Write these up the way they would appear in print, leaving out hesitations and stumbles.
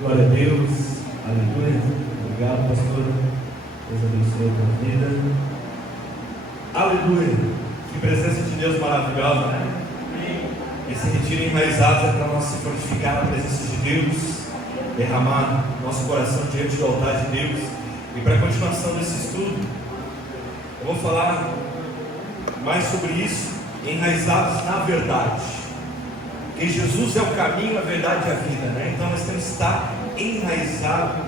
Glória a Deus, aleluia. Obrigado, pastor. Deus abençoe a tua vida. Aleluia. Que presença de Deus maravilhosa, né? Esse retiro enraizado é para nós se fortificar na presença de Deus, derramar nosso coração diante do altar de Deus. E para a continuação desse estudo, eu vou falar mais sobre isso, enraizados na verdade. Porque Jesus é o caminho, a verdade e a vida, né? Então nós temos que estar enraizado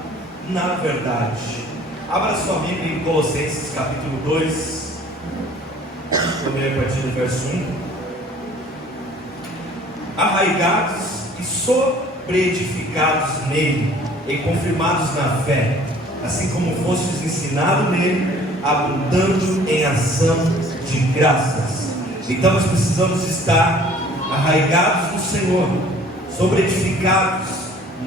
na verdade. Abra sua Bíblia em Colossenses capítulo 2. Vou ler a partir do verso 1. Arraigados e sobreedificados nele, e confirmados na fé, assim como fostes ensinados nele, abundando em ação de graças. Então nós precisamos estar arraigados no Senhor, sobreedificados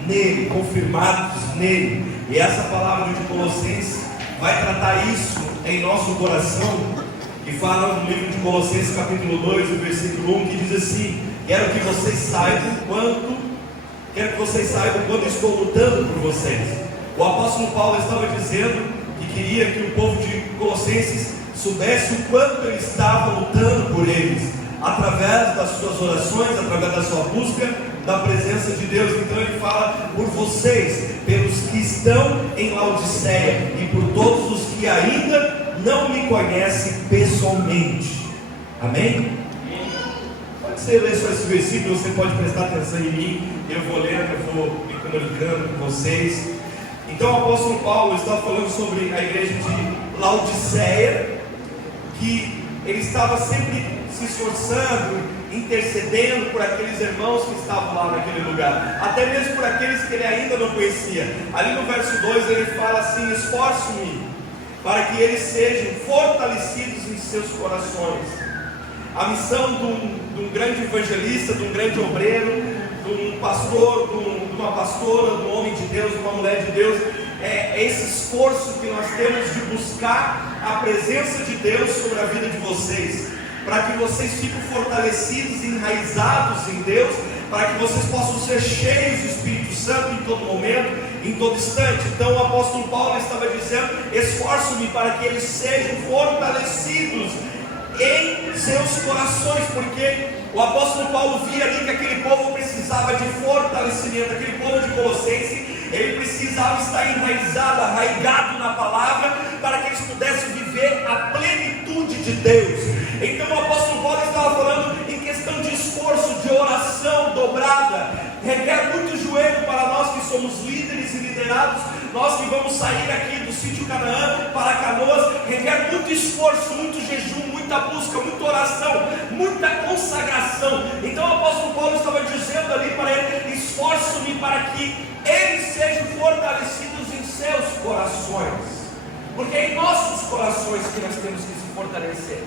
nele, confirmados nele. E essa palavra de Colossenses vai tratar isso em nosso coração. E fala no livro de Colossenses capítulo 2, o versículo 1, que diz assim: quero que vocês saibam quando estou lutando por vocês. O apóstolo Paulo estava dizendo que queria que o povo de Colossenses soubesse o quanto ele estava lutando por eles, através das suas orações, através da sua busca da presença de Deus. Então ele fala por vocês, pelos que estão em Laodiceia e por todos os que ainda não me conhecem pessoalmente. Amém? Pode ser ler só esse versículo, você pode prestar atenção em mim, eu vou lendo, eu vou me comunicando com vocês. Então o apóstolo Paulo está falando sobre a igreja de Laodiceia, que ele estava sempre se esforçando, intercedendo por aqueles irmãos que estavam lá naquele lugar, até mesmo por aqueles que ele ainda não conhecia. Ali no verso 2 ele fala assim: esforço-me para que eles sejam fortalecidos em seus corações. A missão de um grande evangelista, de um grande obreiro, de um pastor, de uma pastora, de um homem de Deus, de uma mulher de Deus, é esse esforço que nós temos de buscar a presença de Deus sobre a vida de vocês, para que vocês fiquem fortalecidos, enraizados em Deus, para que vocês possam ser cheios do Espírito Santo em todo momento, em todo instante. Então o apóstolo Paulo estava dizendo: esforço-me para que eles sejam fortalecidos em seus corações, porque o apóstolo Paulo via ali que aquele povo precisava de fortalecimento. Aquele povo de Colossenses, ele precisava estar enraizado, arraigado na palavra, para que eles pudessem viver a plenitude de Deus. Então o apóstolo Paulo estava falando em questão de esforço, de oração dobrada. Requer muito joelho para nós que somos líderes e liderados, nós que vamos sair aqui do sítio Canaã para Canoas. Requer muito esforço, muito jejum, muita busca, muita oração, muita consagração. Então o apóstolo Paulo estava dizendo ali para ele: esforço-me para que eles sejam fortalecidos em seus corações, porque é em nossos corações que nós temos que se fortalecer.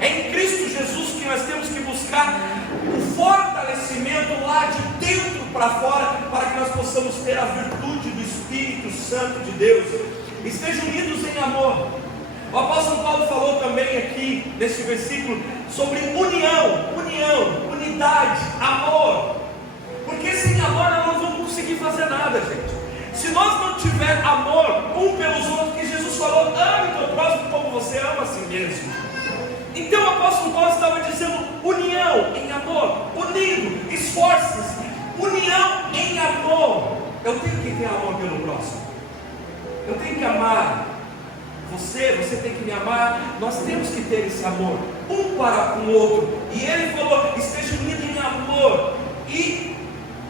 É em Cristo Jesus que nós temos que buscar o fortalecimento lá de dentro para fora, para que nós possamos ter a virtude do Espírito Santo de Deus. Estejam unidos em amor. O apóstolo Paulo falou também aqui nesse versículo sobre união, unidade, amor. Porque sem amor nós não vamos conseguir fazer nada, gente. Se nós não tiver amor um pelos outros, que Jesus falou: ame o teu próximo como você ama a si mesmo. Então o apóstolo Paulo estava dizendo: união em amor, unido, esforços, união em amor. Eu tenho que ter amor pelo próximo, eu tenho que amar você tem que me amar. Nós temos que ter esse amor um para com o outro. E ele falou: esteja unido em amor e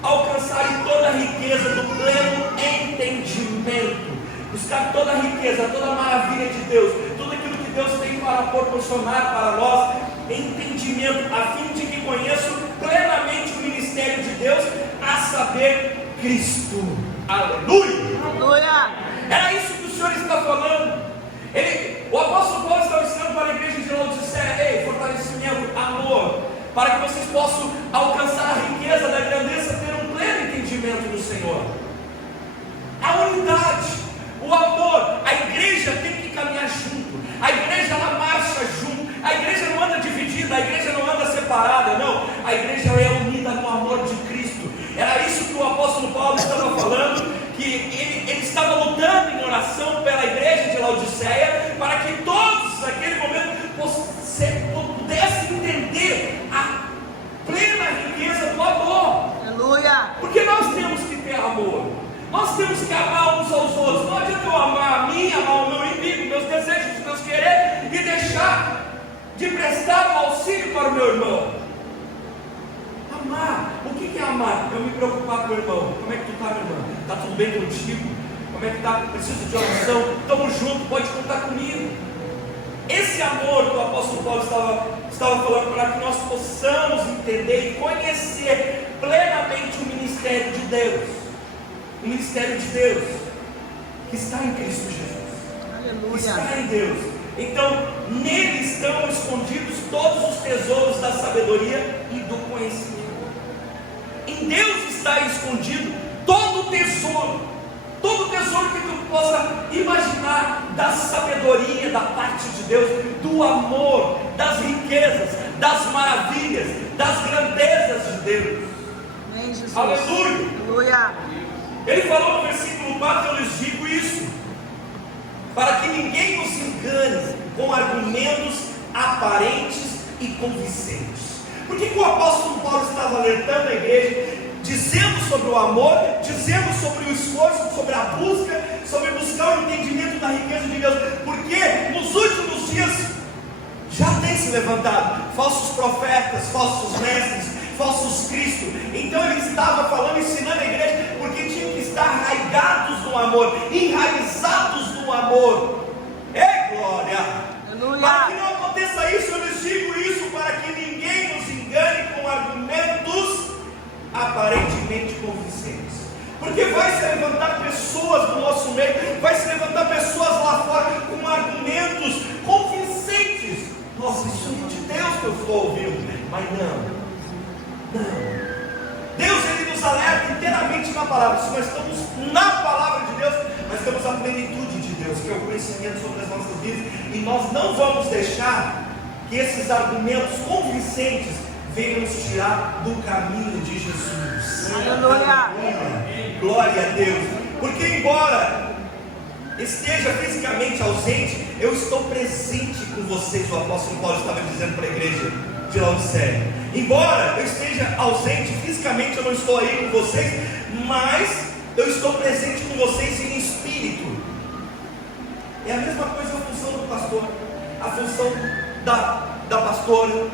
alcançarem toda a riqueza do pleno entendimento. Buscar toda a riqueza, toda a maravilha de Deus, tudo aquilo que Deus tem para proporcionar para nós, entendimento, a fim de que conheçam plenamente o ministério de Deus, a saber, Cristo. Aleluia! Aleluia! Era isso que o Senhor está falando. O apóstolo Paulo estava ensinando para a igreja de Laodiceia: fortalecimento, amor, para que vocês possam alcançar a riqueza da grandeza, ter um pleno entendimento do Senhor. A unidade, o amor. A igreja tem que caminhar junto. A igreja ela marcha junto. A igreja não anda dividida, a igreja não anda separada, não. A igreja é unida no amor de Cristo. Era isso que o apóstolo Paulo estava falando. Nós temos que amar uns aos outros. Não adianta eu amar a mim, amar o meu inimigo, meus desejos, meus quereres, e deixar de prestar um auxílio para o meu irmão. Amar. O que é amar? Eu me preocupar com o irmão. Como é que tu está, meu irmão? Está tudo bem contigo? Como é que está? Preciso de oração? Estamos juntos, pode contar comigo. Esse amor que o apóstolo Paulo estava falando, para que nós possamos entender e conhecer plenamente o ministério de Deus. O ministério de Deus, que está em Cristo Jesus. Aleluia. Está em Deus. Então, nele estão escondidos todos os tesouros da sabedoria e do conhecimento. Em Deus está escondido todo o tesouro que tu possa imaginar da sabedoria da parte de Deus, do amor, das riquezas, das maravilhas, das grandezas de Deus. Amém, Jesus. Aleluia. Aleluia. Ele falou no versículo 4, eu lhes digo isso, para que ninguém nos engane com argumentos aparentes e convincentes. Por que o apóstolo Paulo estava alertando a igreja, dizendo sobre o amor, dizendo sobre o esforço, sobre a busca, sobre buscar o entendimento da riqueza de Deus? Porque nos últimos dias já tem se levantado falsos profetas, falsos mestres, falsos cristos. Então ele estava falando, ensinando a igreja, porque tinham que estar arraigados no amor, enraizados no amor. É glória! Aleluia. Para que não aconteça isso, eu lhes digo isso, para que ninguém nos engane com argumentos aparentemente convincentes. Porque vai se levantar pessoas no nosso meio, vai se levantar pessoas lá fora com argumentos convincentes. Nossa, isso é de Deus que eu estou ouvindo. Mas não. Deus, ele nos alerta inteiramente na palavra. Se nós estamos na palavra de Deus, nós temos a plenitude de Deus, que é o conhecimento sobre as nossas vidas, e nós não vamos deixar que esses argumentos convincentes venham nos tirar do caminho de Jesus. Aleluia. Glória a Deus. Porque embora esteja fisicamente ausente, eu estou presente com vocês. O apóstolo Paulo estava dizendo para a igreja de Laodiceia: embora eu esteja ausente fisicamente, eu não estou aí com vocês, mas eu estou presente com vocês em espírito. É a mesma coisa a função do pastor, a função da pastora,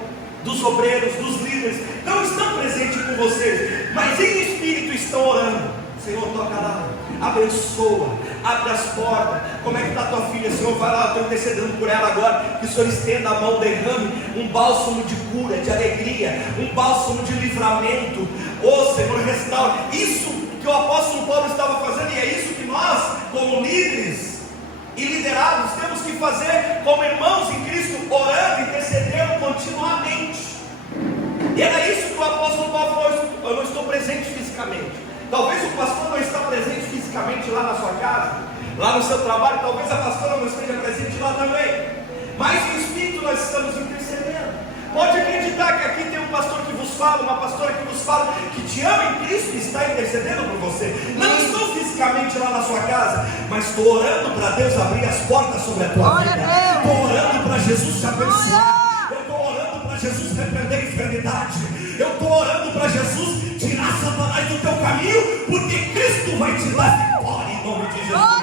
dos obreiros, dos líderes. Não estão presentes com vocês, mas em espírito estão orando. Senhor, toca lá, abençoa, abre as portas. Como é que está a tua filha? Senhor, vai lá, eu estou intercedendo por ela agora. Que o Senhor estenda a mão, derrame um bálsamo de cura, de alegria, um bálsamo de livramento. Oh Senhor, restaura. Isso que o apóstolo Paulo estava fazendo, e é isso que nós, como líderes e liderados, temos que fazer como irmãos em Cristo, orando, intercedendo continuamente. E era isso que o apóstolo Paulo falou: eu não estou presente fisicamente. Talvez o pastor não está presente fisicamente lá na sua casa, lá no seu trabalho, talvez a pastora não esteja presente lá também, mas no espírito nós estamos intercedendo. Pode acreditar que aqui tem um pastor que vos fala, uma pastora que vos fala, que te ama em Cristo e está intercedendo por você. Não estou fisicamente lá na sua casa, mas estou orando para Deus abrir as portas sobre a tua vida. Estou orando para Jesus te abençoar. Eu estou orando para Jesus repreender a enfermidade. Eu estou orando para Jesus tirar Satanás do teu caminho, porque Cristo vai te dar vitória em nome de Jesus.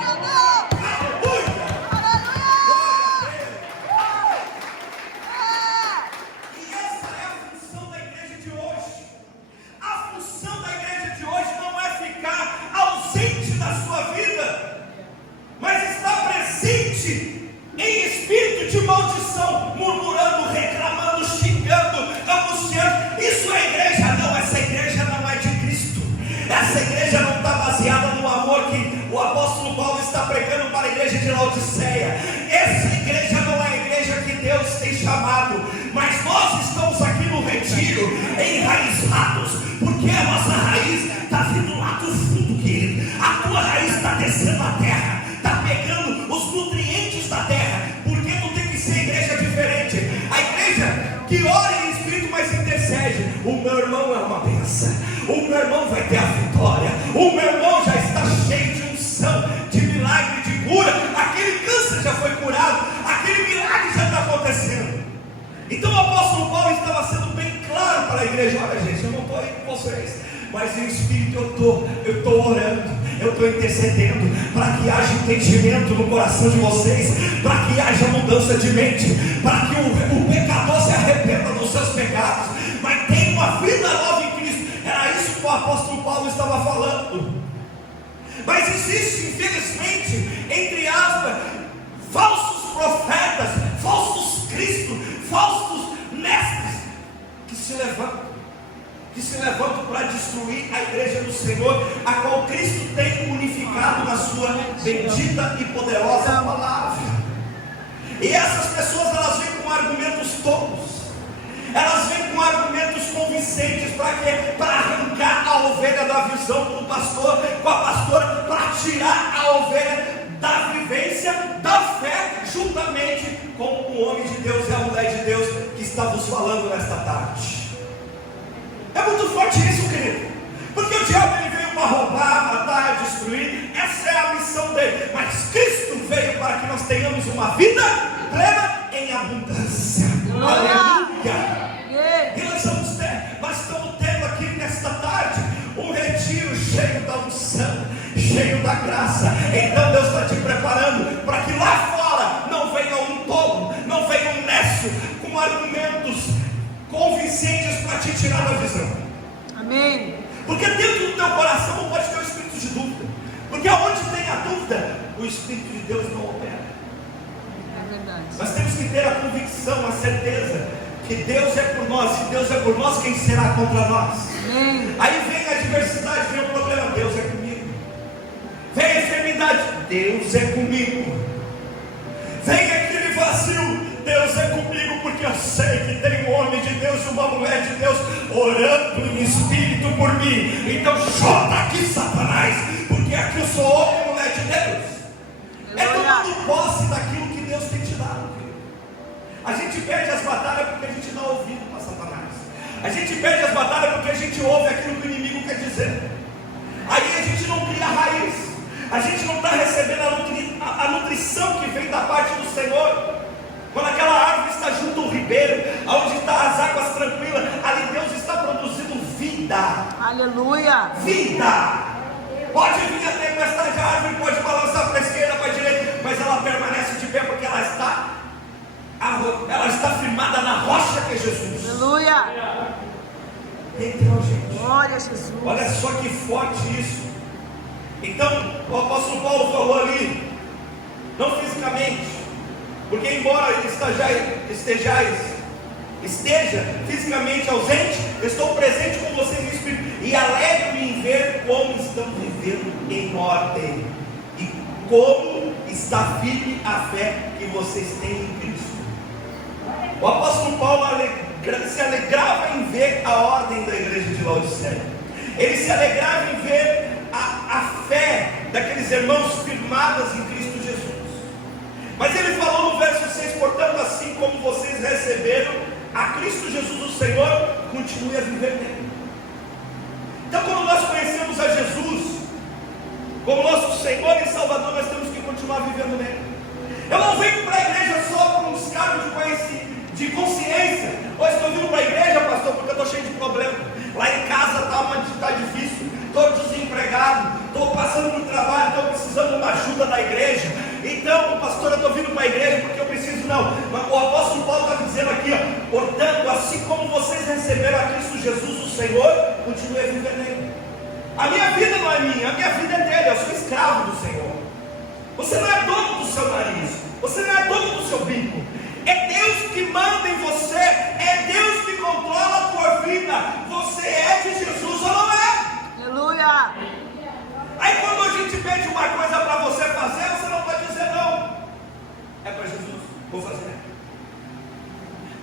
Em espírito de maldição, murmurando, reclamando, xingando, angustiando. Isso é igreja? Não, essa igreja não é de Cristo. Essa igreja não está baseada no amor que o apóstolo Paulo está pregando para a igreja de Laodiceia. Essa igreja não é a igreja que Deus tem chamado, mas nós estamos aqui no retiro, enraizados, porque a nossa raiz está vindo lá do fundo, querido. A tua raiz está descendo a terra, está pegando os nutrientes da terra, porque tu tem que ser igreja diferente. A igreja que ora em espírito, mas intercede. O meu irmão é uma bênção, o meu irmão vai ter a vitória, o meu irmão já está cheio de unção, de milagre, de cura. Aquele câncer já foi curado, aquele milagre já está acontecendo. Então o apóstolo Paulo estava sendo bem claro para a igreja: olha gente, eu não estou aí com vocês, mas em espírito eu estou orando, eu estou intercedendo para que haja entendimento no coração de vocês, para que haja mudança de mente, para que o pecador se arrependa dos seus pecados, mas tenha uma vida nova em Cristo. Era isso que o apóstolo Paulo estava falando. Mas existe, infelizmente, entre aspas, falsos profetas, falsos cristos, falsos mestres que se levantam para destruir a igreja do Senhor, a qual Cristo tem unificado na sua bendita e poderosa palavra. E essas pessoas, elas vêm com argumentos tolos, elas vêm com argumentos convincentes. Para quê? Para arrancar a ovelha da visão do pastor, com a pastora, para tirar a ovelha da vivência, da fé, juntamente com o homem de Deus e a mulher de Deus que está vos falando nesta tarde. É muito forte isso, querido, porque o diabo ele veio para roubar, matar, destruir. Essa é a missão dele. Mas Cristo veio para que nós tenhamos uma vida plena em abundância. Aleluia! E nós estamos tendo aqui nesta tarde um retiro cheio da unção, cheio da graça. Então Deus está te preparando para que lá fora não venha um tolo, não venha um nécio com argumentos convincentes para te tirar da visão. Amém. Porque dentro do teu coração não pode ter um espírito de dúvida, porque aonde tem a dúvida, o Espírito de Deus não opera. É verdade. Nós temos que ter a convicção, a certeza que Deus é por nós. Se Deus é por nós, quem será contra nós? Amém. Aí vem a adversidade, vem o problema, Deus é comigo. Vem a enfermidade, Deus é comigo. Vem aquele vazio, Deus é comigo, porque eu sei que tem um homem de Deus e uma mulher de Deus orando em espírito por mim. Então chota aqui, Satanás, porque aqui eu sou homem e mulher de Deus. É tomando posse daquilo que Deus tem te dado. A gente perde as batalhas porque a gente dá ouvido para Satanás. A gente perde as batalhas porque a gente ouve aquilo que o inimigo quer dizer. Aí a gente não cria raiz. A gente não está recebendo a nutrição que vem da parte do Senhor. Quando aquela árvore está junto ao ribeiro, onde estão as águas tranquilas, ali Deus está produzindo vida. Aleluia. Vida. Pode vir a tempestade, a árvore pode balançar para a esquerda, para a direita, mas ela permanece de pé porque ela está firmada na rocha que é Jesus. Aleluia. Então, gente, Glória a Jesus. olha só que forte isso. Então, o apóstolo Paulo falou ali, não fisicamente, porque embora ele esteja fisicamente ausente, estou presente com vocês no Espírito, e alegro-me em ver como estão vivendo em ordem, e como está firme a fé que vocês têm em Cristo. O apóstolo Paulo se alegrava em ver a ordem da igreja de Laodiceia. Ele se alegrava em ver a fé daqueles irmãos firmadas em Cristo Jesus. Mas ele falou no verso 6, portanto, assim como vocês receberam a Cristo Jesus o Senhor, continue a viver nele. Então, quando nós conhecemos a Jesus como nosso Senhor e Salvador, nós temos que continuar vivendo nele. Eu não venho para a igreja só por um descargo de consciência. Hoje estou vindo para a igreja, pastor, porque eu estou cheio de problema. Lá em casa está difícil, estou desempregado, estou passando por trabalho, estou precisando de uma ajuda da igreja. Então, pastor, eu estou vindo para a igreja porque eu preciso. Não, o apóstolo Paulo está dizendo aqui, ó, portanto, assim como vocês receberam a Cristo Jesus o Senhor, continue a viver nele. A minha vida não é minha, a minha vida é dele. Eu sou escravo do Senhor. Você não é dono do seu nariz, você não é dono do seu bico. É Deus que manda em você, é Deus que controla a tua vida. Você é de Jesus ou não é? Aleluia. Aí quando a gente pede uma coisa para você fazer, você não pode dizer não. É para Jesus, vou fazer.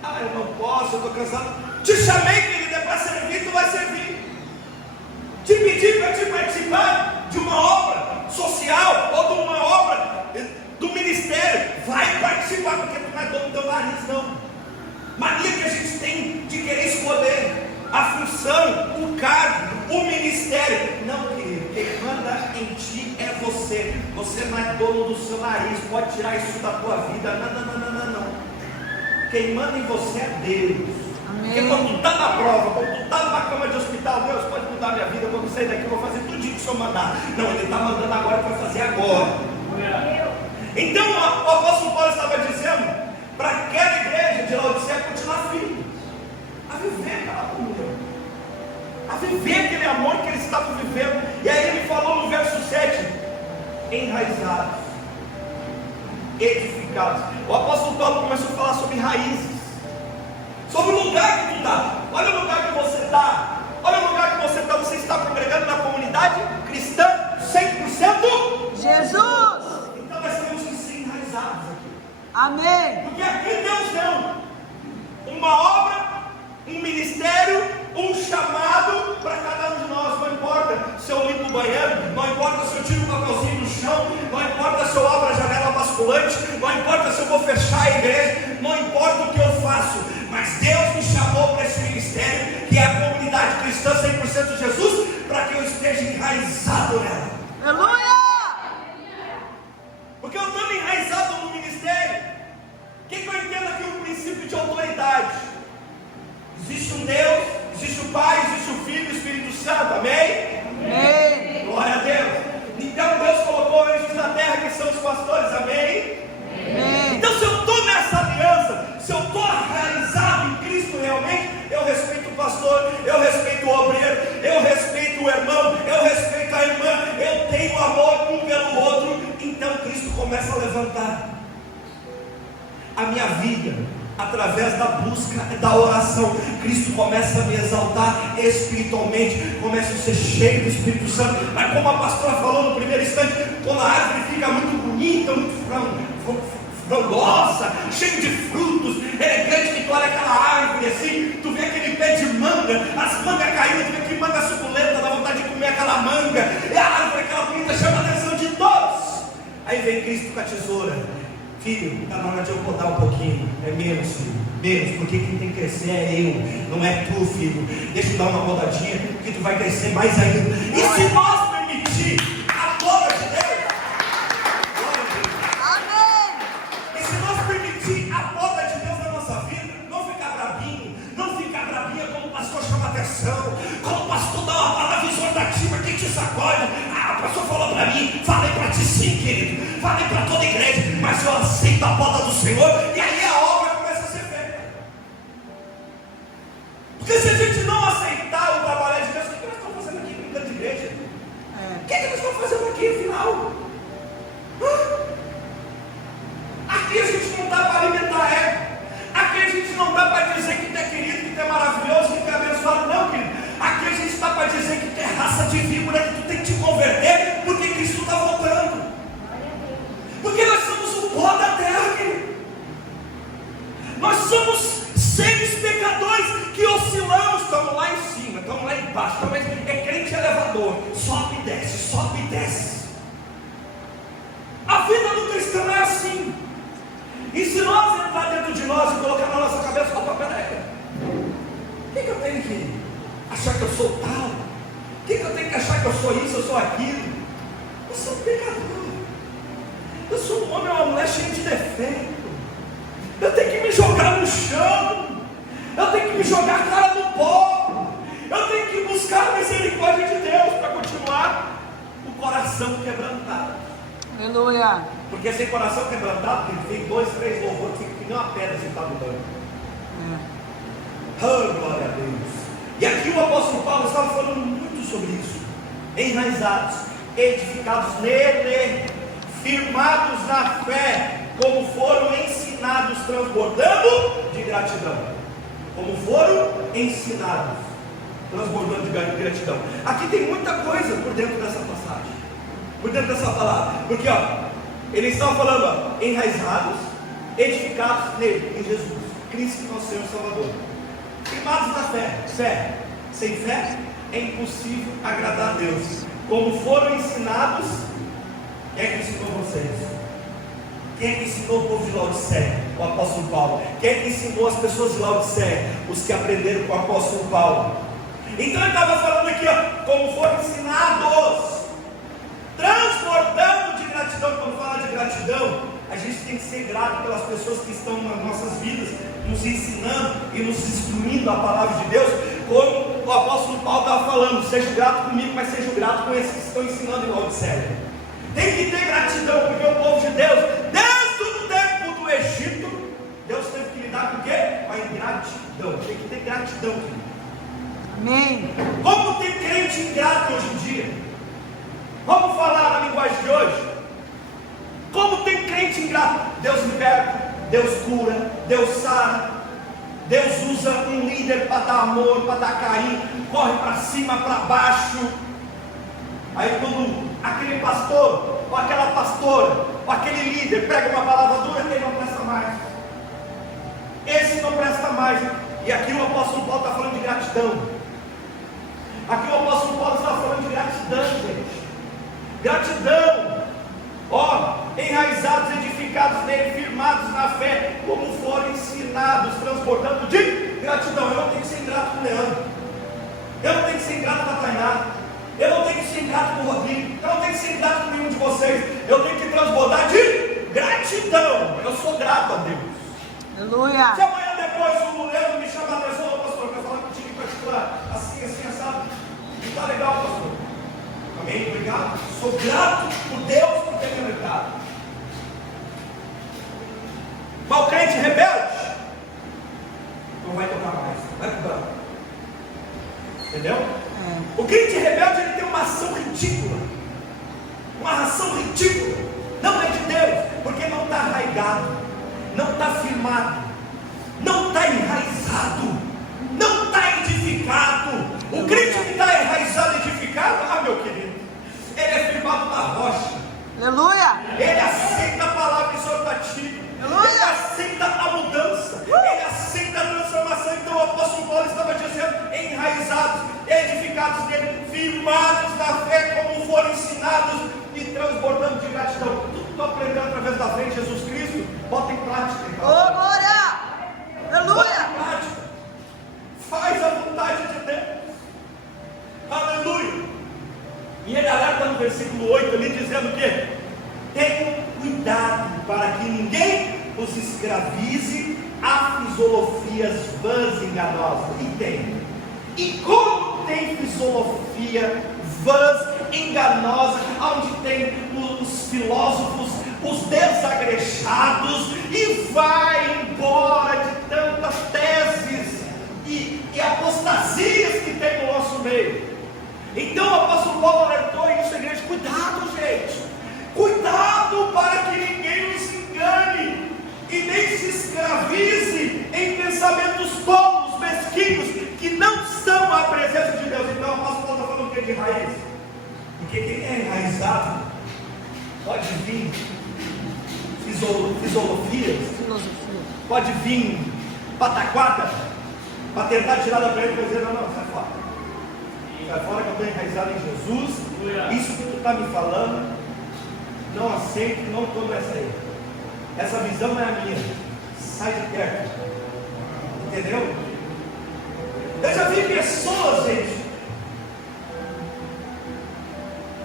Ah, eu não posso, eu estou cansado. Te chamei, querido, é para servir, tu vai servir. Te pedi para te participar de uma obra social ou de uma obra do ministério, vai participar, porque tu não é dono do teu nariz, não. Mania que a gente tem de querer escolher a função, o cargo, o ministério. Não, querido, quem manda em ti é você. Você não é dono do seu nariz, pode tirar isso da tua vida. Não. Quem manda em você é Deus. Porque quando tu está na prova, quando tu está numa cama de hospital, Deus pode mudar a minha vida, quando eu sair daqui eu vou fazer tudo que o Senhor mandar. Não, Ele está mandando agora para fazer agora. Então o apóstolo Paulo estava dizendo para aquela igreja de Laodiceia continuar firme, a viver aquela comunhão, a viver aquele amor que eles estavam vivendo. E aí ele falou no verso 7: enraizados, edificados. O apóstolo Paulo começou a falar sobre raízes, sobre o lugar que tu está. Olha o lugar que você está. Olha o lugar que você está. Você está congregando na comunidade cristã 100%? Jesus. Então nós temos que ser enraizados aqui. Amém. Porque aqui Deus deu uma obra, um ministério, um chamado para cada um de nós. Não importa se eu limpo o banheiro, não importa se eu tiro o papelzinho do chão, não importa se eu abro a janela basculante, não importa se eu vou fechar a igreja, não importa o que eu faço, mas Deus me chamou para esse ministério, que é a comunidade cristã 100% Jesus, para que eu esteja enraizado nela. Aleluia. Porque eu estou enraizado no ministério. O que eu entendo aqui? Um princípio de autoridade. Existe um Deus, existe o Pai, existe o Filho e o Espírito Santo, amém? Amém. Glória a Deus. Então Deus colocou anjos na terra que são os pastores, amém? Amém. Então se eu estou nessa aliança, se eu estou enraizado em Cristo realmente, eu respeito o pastor, eu respeito o obreiro, eu respeito o irmão, eu respeito a irmã, eu tenho amor um pelo outro. Então Cristo começa a levantar a minha vida através da busca, da oração. Cristo começa a me exaltar espiritualmente, começa a ser cheio do Espírito Santo. Mas como a pastora falou no primeiro instante, quando a árvore fica muito bonita, muito frondosa, cheio de frutos, elegante, que tu olha aquela árvore assim, tu vê aquele pé de manga, as mangas caindo, tu vê que manga suculenta, dá vontade de comer aquela manga, e a árvore, aquela bonita, chama a atenção de todos. Aí vem Cristo com a tesoura. Filho, está na hora de eu podar um pouquinho. É menos, filho, menos, porque quem tem que crescer é eu, não é tu, filho. Deixa eu dar uma podadinha, que tu vai crescer mais ainda. E se nós permitir a poda de Deus, glória a Deus. Amém. E se nós permitir a poda de Deus na nossa vida, não ficar brabinha como o pastor chama atenção, como o pastor dá uma palavra exortativa que te sacode. Ah, o pastor falou para mim, falei para ti sim, querido, falei para toda a igreja, mas eu aceito a poda do Senhor, e aí a obra começa a ser feita. Porque se a gente não aceitar o trabalho de Deus, o que nós estamos fazendo aqui dentro de igreja? O que nós estamos fazendo aqui, afinal? Aqui a gente não está para alimentar ego. Aqui a gente não está para dizer que tu é querido, que tu é maravilhoso, que tu é abençoado. Não, querido. Aqui a gente está para dizer que tu é raça de víbora, que tu tem que te converter, porque Cristo está voltando. Porque nós somos o pó da terra, querido. Nós somos seres pecadores que oscilamos. Estamos lá em cima, estamos lá embaixo. É crente elevador, sobe e desce, sobe e desce. A vida do cristão é assim. E se nós entrar dentro de nós e colocar na nossa cabeça, opa, peraí, o que eu tenho que achar que eu sou tal? O que eu tenho que achar que eu sou isso, eu sou aquilo? Eu sou um pecador. Eu sou um homem ou uma mulher cheio de defeito. Eu tenho que me jogar no chão. Eu tenho que me jogar a cara no pó. Eu tenho que buscar a misericórdia de Deus para continuar o coração quebrantado. Aleluia. Porque sem coração quebrantado, que tem 2, 3 louvores, fica que nem uma pedra sentada no banco. Oh, glória a Deus. E aqui o apóstolo Paulo estava falando muito sobre isso. Enraizados, edificados nele, firmados na fé, como foram ensinados, transbordando de gratidão. Como foram ensinados, transbordando de gratidão. Aqui tem muita coisa por dentro dessa passagem, por dentro dessa palavra. Porque ele estava falando, enraizados, edificados nele, em Jesus Cristo, nosso Senhor e Salvador. Firmados na fé. Fé. Sem fé é impossível agradar a Deus. Como foram ensinados. Quem é que ensinou vocês? Quem é que ensinou o povo de Laodiceia? O apóstolo Paulo. Quem é que ensinou as pessoas de Laodiceia? Os que aprenderam com o apóstolo Paulo. Então ele estava falando aqui, como foram ensinados, transbordando de gratidão. Quando fala de gratidão, a gente tem que ser grato pelas pessoas que estão nas nossas vidas, nos ensinando e nos instruindo a palavra de Deus, como o apóstolo Paulo estava falando: seja grato comigo, mas seja grato com esses que estão ensinando em Laodiceia. Tem que ter gratidão, porque o povo de Deus, desde o tempo do Egito, Deus teve que lidar com o quê? Com a ingratidão. Tem que ter gratidão, querido. Amém. Como tem crente ingrato hoje em dia? Vamos falar na linguagem de hoje. Como tem crente ingrato? Deus liberta, Deus cura, Deus sara, Deus usa um líder para dar amor, para dar carinho, corre para cima, para baixo. Aí quando aquele pastor, ou aquela pastora, ou aquele líder pega uma palavra dura, ele não presta mais. Esse não presta mais. E aqui o apóstolo Paulo está falando de gratidão. Aqui o apóstolo Paulo está falando de gratidão, gente. Gratidão. Ó, enraizados, edificados nele, firmados na fé, como foram ensinados, transbordando de gratidão. Eu não tenho que ser ingrato com o Leandro. Eu não tenho que ser ingrato com a Tainá. Eu não tenho que ser ingrato com o Rodrigo. Eu não tenho que ser ingrato com nenhum de vocês. Eu tenho que transbordar de gratidão. Eu sou grato a Deus. Aleluia. Se amanhã depois o Leandro me chamar a atenção, pastor, eu quero falar contigo em particular, assim, sabe? Está legal, pastor. Amém? Obrigado. Sou grato por Deus por ter me libertado. Mas o crente rebelde não vai tocar mais, vai pro banco. Entendeu? O crente rebelde, ele tem uma ação ridícula. Uma ação ridícula. Não é de Deus, porque não está arraigado, não está firmado, não está enraizado, não está edificado. O crente que está enraizado, edificado, meu querido, ele é firmado na rocha. Aleluia. Ele aceita a palavra exortativa. Aleluia. Ele aceita a mudança. Ele aceita a transformação. Então o apóstolo Paulo estava dizendo: enraizados, edificados nele, firmados na fé, como foram ensinados, e transbordando de gratidão. Tudo que estou aprendendo através da fé em Jesus Cristo, bota em prática. Oh, glória. Bota Aleluia. em prática. Faz a vontade de Deus. Aleluia. E ele alerta no versículo 8 ali, dizendo que tenham cuidado para que ninguém os escravize a filosofas vãs e enganosas. E tem. E como tem filosofia vãs, enganosa, onde tem os filósofos, os desagrejados, e vai embora de tantas teses e apostasias que tem no nosso meio. Então o apóstolo Paulo alertou isso à igreja: cuidado, gente, cuidado para que ninguém nos engane e nem se escravize em pensamentos tolos, mesquinhos, que não são a presença de Deus. Então o apóstolo Paulo está falando o que? De raiz. Porque quem é enraizado pode vir filosofia, pode vir pataquada para tentar tirar da frente e dizer: não, sai fora. Sai fora que eu estou enraizado em Jesus. Isso que tu está me falando, não aceito, não estou nessa aí. Essa visão não é a minha. Sai de perto. Entendeu? Eu já vi pessoas, gente,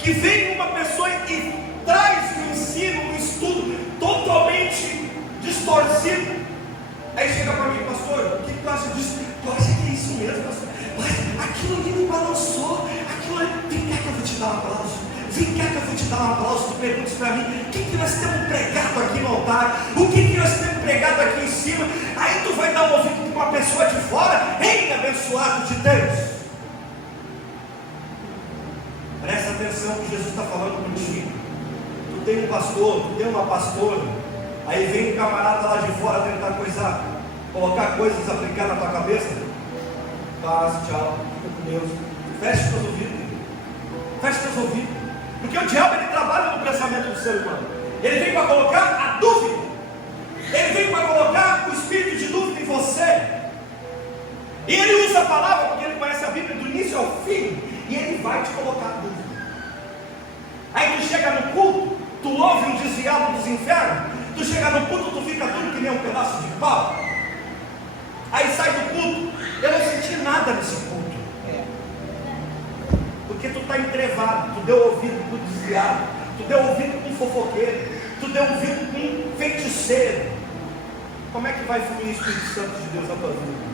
que vem uma pessoa e traz um ensino, um estudo totalmente distorcido. Aí chega para mim: pastor, o que tu acha disso? Tu acha que é isso mesmo, pastor? Mas aquilo ali me balançou. Aquilo ali, vem cá que eu vou te dar um aplauso. Vem cá que eu vou te dar um aplauso. Tu perguntas para mim: o que nós temos pregado aqui no altar? O que nós temos pregado aqui em cima? Aí tu vai dar um ouvido para uma pessoa de fora. Ei, abençoado de Deus, presta atenção que Jesus está falando contigo. Tu tem um pastor, tu tem uma pastora, aí vem um camarada lá de fora tentar colocar coisas, aplicar na tua cabeça. Paz, tchau, fica com Deus. Feche teus ouvidos. Feche teus ouvidos. Porque o diabo, ele trabalha no pensamento do ser humano. Ele vem para colocar a dúvida. Ele vem para colocar o espírito de dúvida em você. E ele usa a palavra porque ele conhece a Bíblia do início ao fim. E ele vai te colocar dúvida. Aí tu chega no culto, tu ouve um desviado dos infernos. Tu chega no culto, tu fica duro que nem um pedaço de pau. Aí sai do culto: eu não senti nada nesse culto. Porque tu está entrevado, tu deu ouvido para o desviado, tu deu ouvido com fofoqueiro, tu deu ouvido com feiticeiro. Como é que vai fluir o Espírito Santo de Deus na tua vida?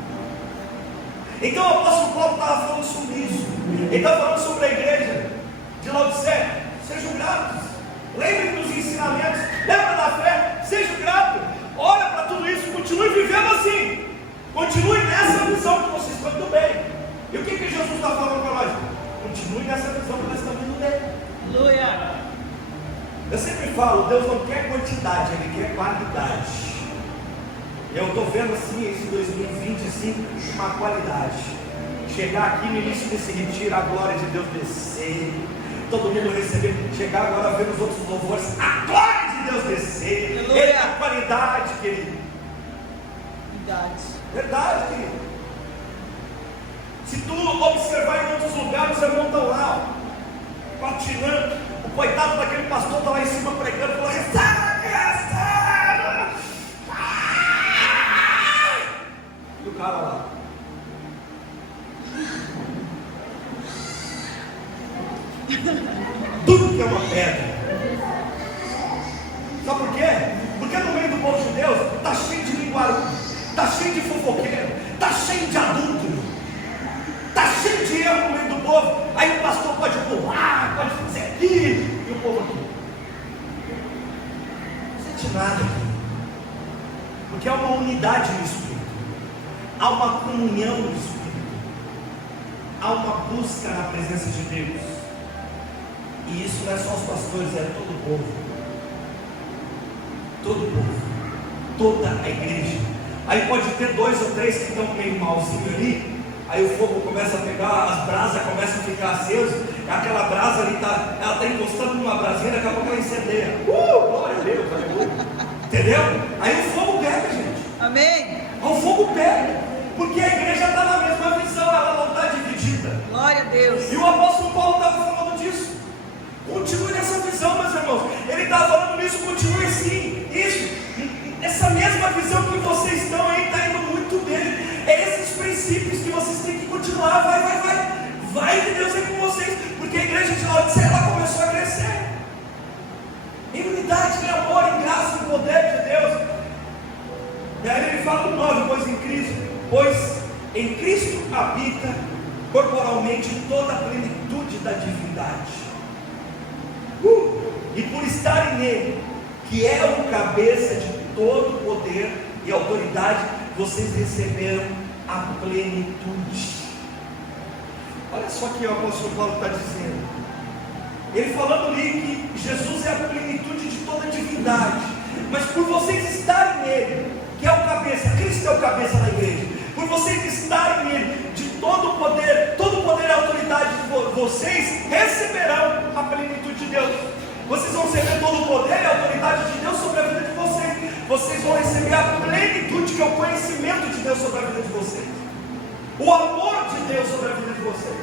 Então o apóstolo Paulo estava falando sobre isso. Ele estava falando sobre a igreja de Laodiceia. Sejam gratos, lembrem dos ensinamentos, lembra da fé, seja grato, olha para tudo isso, continue vivendo assim, continue nessa visão que vocês estão indo bem. E o que Jesus está falando para nós? Continue nessa visão que nós estamos indo bem. Aleluia. Eu sempre falo, Deus não quer quantidade, Ele quer qualidade. Eu estou vendo assim, esse 2020 assim, uma qualidade. Chegar aqui no início desse retiro, a glória de Deus descer, todo mundo receber, chegar agora vendo os outros louvores, a glória de Deus descer. Aleluia. Ele é a qualidade, querido. Verdade. Verdade, querido. Se tu observar em outros lugares, os irmãos estão lá, ó, patinando. O coitado daquele pastor está lá em cima pregando, falando: receba, receba. E o cara lá. Tudo que é uma pedra. Sabe por quê? Porque no meio do povo de Deus está cheio de linguarudo, está cheio de fofoqueiro, está cheio de adúltero, está cheio de erro no meio do povo. Aí o pastor pode pular, pode fazer aqui, e o povo aqui. Não sente nada aqui. Porque há uma unidade no Espírito, há uma comunhão no Espírito, há uma busca na presença de Deus. E isso não é só os pastores, é todo o povo. Todo o povo, toda a igreja. Aí pode ter 2 ou 3 que estão meio malzinho ali. Aí o fogo começa a pegar, as brasas começam a ficar acesas. Aquela brasa ali ela está encostando numa brasinha, daqui a pouco ela incendeia. Glória a Deus, aleluia. Entendeu? Aí o fogo pega, gente. Amém. O fogo pega, porque a igreja está na mesma visão, ela não está dividida. Glória a Deus. E o apóstolo Paulo estava falando disso. Continue nessa visão, meus irmãos. Ele estava falando nisso, continue assim. Isso, essa mesma visão que vocês estão aí, está indo muito bem. É esses princípios que vocês têm que continuar. Vai que Deus é com vocês. Porque a igreja de Laodiceia, ela começou a crescer em unidade, em amor, em graça, em poder de Deus. E aí ele fala no 9: pois em Cristo habita corporalmente toda a plenitude da divindade. E por estarem nele, que é o cabeça de todo poder e autoridade, vocês receberam a plenitude. Olha só que o apóstolo Paulo está dizendo. Ele falando ali que Jesus é a plenitude de toda a divindade, mas por vocês estarem nele, que é o cabeça, Cristo é o cabeça da igreja, por vocês estarem nele, de todo o poder e autoridade de vocês receberão a plenitude de Deus. Vocês vão receber todo o poder e a autoridade de Deus sobre a vida de vocês. Vocês vão receber a plenitude, que é o conhecimento de Deus sobre a vida de vocês, o amor de Deus sobre a vida de vocês.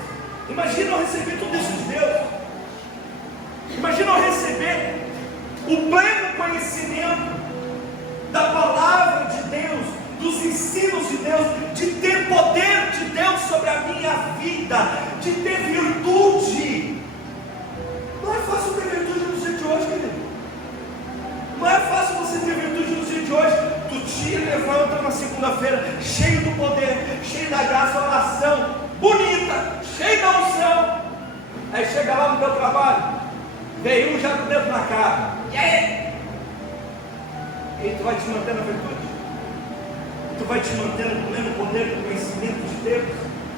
Imagina eu receber tudo isso de Deus. Imagina eu receber o pleno conhecimento da palavra de Deus, dos ensinos de Deus, de ter poder de Deus sobre a minha vida, de ter virtude. Não é fácil ter virtude nos dias de hoje, querido. Não é fácil você ter virtude nos dias de hoje. Tu te levanta na segunda-feira, cheio do poder, cheio da graça, oração bonita, cheio da unção. Aí chega lá no teu trabalho, veio um já com o dedo na cara. E aí? E tu vai te manter na virtude? Tu vai te manter no pleno poder do conhecimento de Deus?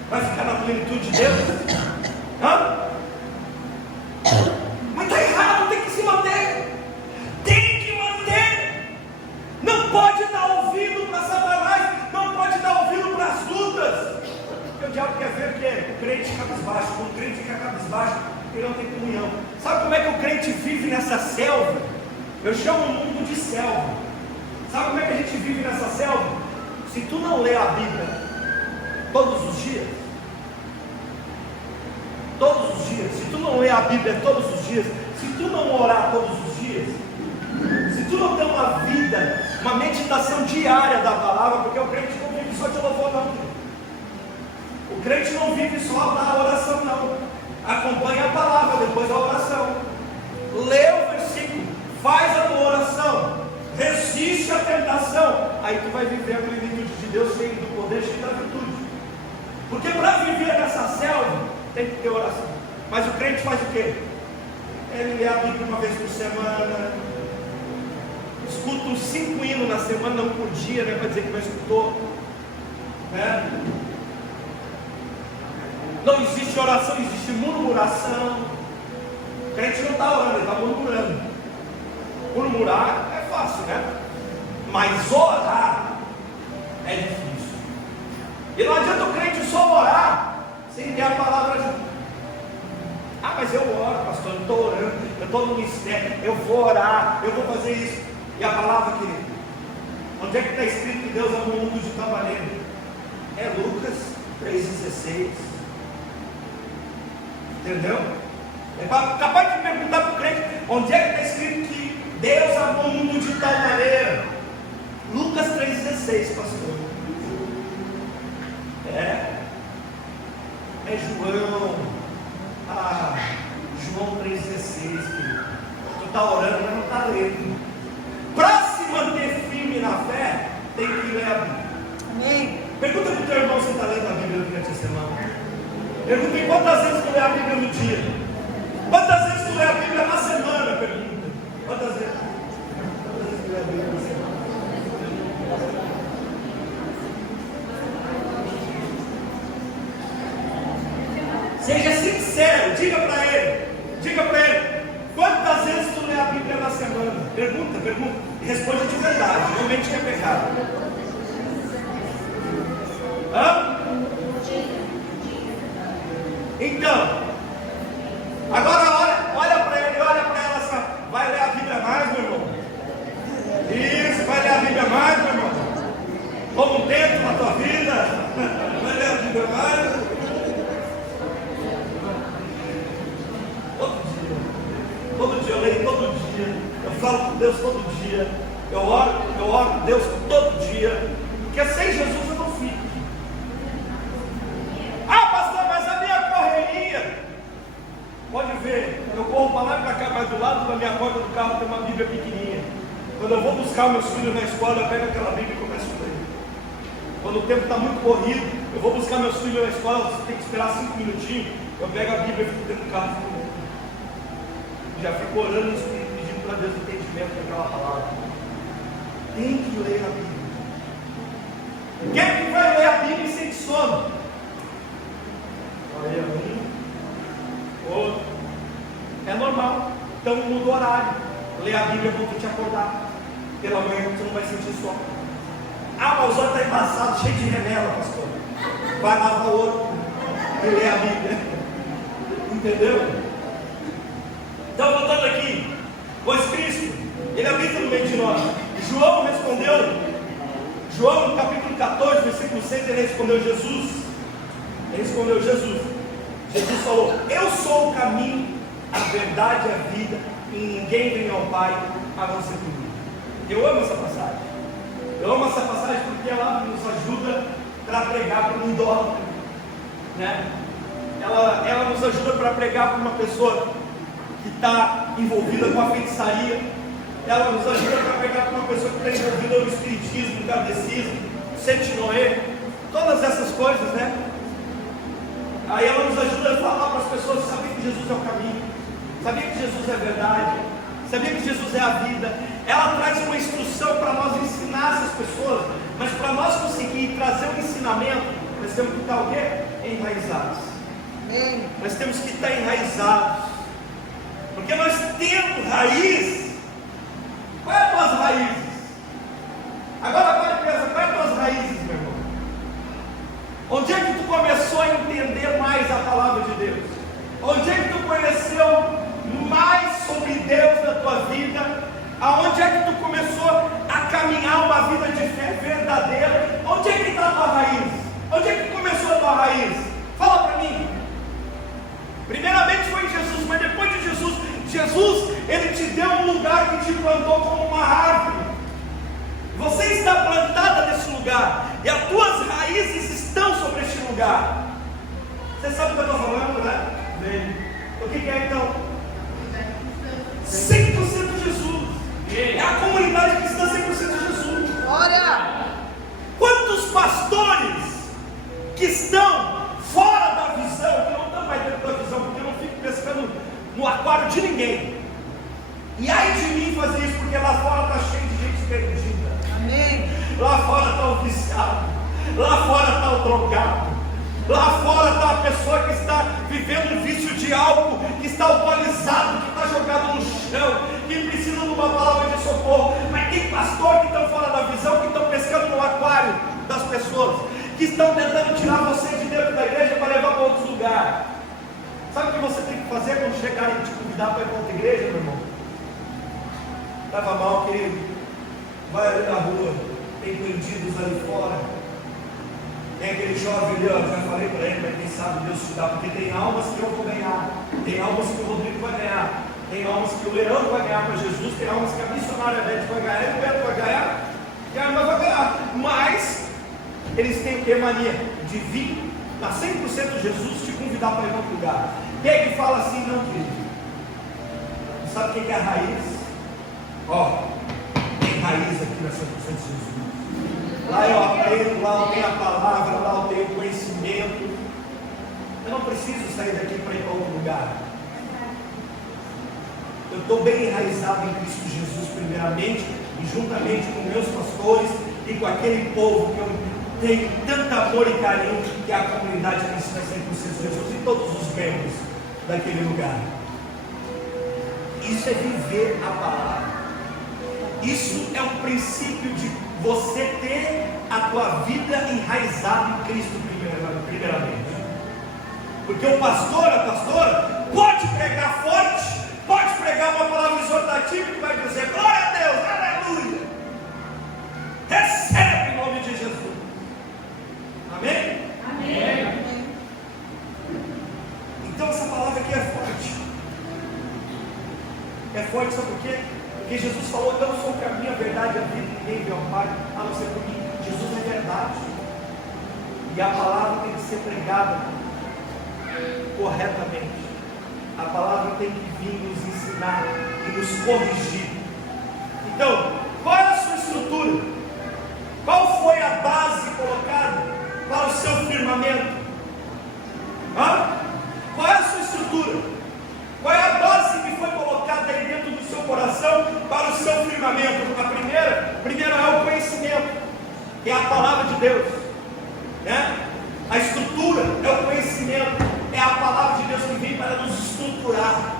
Vai ficar na plenitude de Deus? Hã? Mas está errado, tem que se manter. Tem que manter. Não pode dar ouvido para Satanás, não pode dar ouvido para as lutas. Porque o diabo quer ver o quê? O crente cabisbaixo. Quando o crente fica cabisbaixo, ele não tem comunhão. Sabe como é que o crente vive nessa selva? Eu chamo o mundo de selva. Sabe como é que a gente vive nessa selva? Se tu não lê a Bíblia todos os dias, se tu não lê a Bíblia todos os dias, se tu não orar todos os dias, se tu não ter uma vida, uma meditação diária da palavra, porque o crente não vive só de louvor não, o crente não vive só da oração não, acompanha a palavra, depois a oração, lê aí tu vai viver a plenitude de Deus, cheio do poder, cheio da virtude. Porque para viver nessa selva, tem que ter oração. Mas o crente faz o quê? Ele lê a Bíblia uma vez por semana, escuta uns 5 hinos na semana, não por dia, né, para dizer que não escutou, né? Não existe oração, existe murmuração. O crente não está orando, ele está murmurando. Murmurar é fácil, né? Mas orar é difícil. E não adianta o crente só orar sem ter a palavra junto. Ah, mas eu oro, pastor, eu estou orando, eu estou no mistério, eu vou orar, eu vou fazer isso. E a palavra, querido, onde é que está escrito que Deus amou o mundo de tal maneira? É Lucas 3,16. Entendeu? É capaz de perguntar para o crente, onde é que está escrito que Deus amou o mundo de tal maneira? Lucas 3,16, pastor. É João. João 3,16, querido. Tu está orando, mas não está lendo. Para se manter firme na fé, tem que ler a Bíblia. Amém. Pergunta para o teu irmão se está lendo a Bíblia durante a semana. Pergunta em quantas vezes tu lê a Bíblia no dia. Quantas vezes tu lê a Bíblia na semana? Pergunta. Quantas vezes? Quantas vezes tu lê a Bíblia na semana? Seja sincero, diga para ele, quantas vezes tu lê a Bíblia na semana? Pergunta, e responde de verdade, não mente que é pecado. Então, agora olha para ele, olha para ela assim, vai ler a Bíblia mais, meu irmão? Isso, vai ler a Bíblia mais, meu irmão? Como um tempo na tua vida, vai ler a Bíblia mais? Todo dia eu leio, todo dia, eu falo com Deus todo dia, eu oro com Deus todo dia, porque sem Jesus eu não fico. Ah, pastor, mas a minha correria, pode ver, eu corro para lá e para cá, mas do lado da minha porta do carro tem uma Bíblia pequenininha. Quando eu vou buscar meus filhos na escola, eu pego aquela Bíblia e começo a ler. Quando o tempo está muito corrido, eu vou buscar meus filhos na escola, você tem que esperar 5 minutinhos, eu pego a Bíblia e fico dentro do carro. Já fico orando no Espírito, pedindo para Deus entendimento daquela palavra. Tem que ler a Bíblia. Quem é que vai ler a Bíblia e sente sono? Olha, outro. É normal. Então muda o horário. Ler a Bíblia quando te acordar. Pela manhã você não vai sentir sono. Ah, mas o olho está embaçado, cheio de remela, pastor. Vai lavar o olho e ler a Bíblia. Entendeu? Então, voltando aqui, pois Cristo, Ele habita no meio de nós. João respondeu, João no capítulo 14, versículo 6, ele respondeu Jesus. Jesus falou, eu sou o caminho, a verdade e a vida, e ninguém vem ao Pai a não ser por mim. Eu amo essa passagem porque ela nos ajuda para pregar para um idólatra, né? Ela nos ajuda para pregar para uma pessoa que está envolvida com a feitiçaria. Ela nos ajuda para pregar para uma pessoa que está envolvida no espiritismo, no kardecismo, Sentinoê, todas essas coisas, né? Aí ela nos ajuda a falar para as pessoas, saber que Jesus é o caminho, saber que Jesus é a verdade, saber que Jesus é a vida. Ela traz uma instrução para nós ensinar essas pessoas, mas para nós conseguir trazer um ensinamento, nós temos que estar o quê? Enraizados. Amém. Nós temos que estar enraizados, porque nós temos raiz. Qual é as tuas raízes? Agora vai e pensa, qual é as tuas raízes, meu irmão? Onde é que tu começou a entender mais a palavra de Deus? Onde é que tu conheceu mais sobre Deus na tua vida? Aonde é que tu começou a caminhar uma vida de fé verdadeira? Onde é que está a tua raiz? Onde é que começou a tua raiz? Fala para mim. Primeiramente foi em Jesus, mas depois de Jesus, Ele te deu um lugar que te plantou como uma árvore. Você está plantada nesse lugar, e as tuas raízes estão sobre este lugar. Você sabe o que eu estou falando, né? O que é então? 100% Jesus. É a comunidade cristã 100% Jesus. Glória! no aquário de ninguém. E aí de mim fazer isso, porque lá fora está cheio de gente perdida. Amém. Lá fora está o viciado, lá fora está o drogado, lá fora está a pessoa que está vivendo um vício de álcool, que está alcoolizado, que está jogado no chão, que precisa de uma palavra de socorro. Mas tem pastor que estão fora da visão, que estão pescando no aquário das pessoas, que estão tentando tirar você de dentro da igreja para levar para outros lugares. Sabe o que você tem que fazer quando chegarem e te convidar para ir para outra igreja, meu irmão? Estava mal, querido. Vai ali na rua, tem bandidos ali fora. Tem aquele jovem ali, ó, já falei para ele, mas quem sabe Deus te dá, porque tem almas que eu vou ganhar, tem almas que o Rodrigo vai ganhar, tem almas que o Leandro vai ganhar para Jesus, tem almas que a missionária Beth vai ganhar, e o Pedro vai ganhar, e a irmã vai ganhar. Mas eles têm o que mania? De vir a 100% Jesus te convidar para ir para outro lugar. Quem é que fala assim, não, querido? Sabe o que é a raiz? Ó, tem raiz aqui na 100% Jesus. Lá eu aprendo, lá eu tenho a palavra, lá eu tenho o conhecimento. Eu não preciso sair daqui para ir para outro lugar. Eu estou bem enraizado em Cristo Jesus, primeiramente, e juntamente com meus pastores e com aquele povo que eu tenho tanto amor e carinho, que é a comunidade cristã 100% Jesus e todos os membros daquele lugar. Isso é viver a palavra. Isso é um princípio de você ter a tua vida enraizada em Cristo primeiramente. Porque o pastor, a pastora, pode pregar forte, pode pregar uma palavra exortativa que vai dizer glória a Deus, aleluia. Recebe em nome de Jesus. Amém? Amém. Então essa palavra aqui é forte. É forte, sabe por quê? Porque Jesus falou, eu sou o caminho, a verdade, a vida, ninguém vê ao Pai, a não ser por mim. Jesus é verdade. E a palavra tem que ser pregada corretamente. A palavra tem que vir nos ensinar e nos corrigir. Então, qual é a sua estrutura? Qual foi a base colocada para o seu firmamento? Qual é a sua estrutura? Qual é a base que foi colocada aí dentro do seu coração para o seu firmamento? A primeira é o conhecimento, que é a palavra de Deus, né? A estrutura é o conhecimento, é a palavra de Deus que vem para nos estruturar,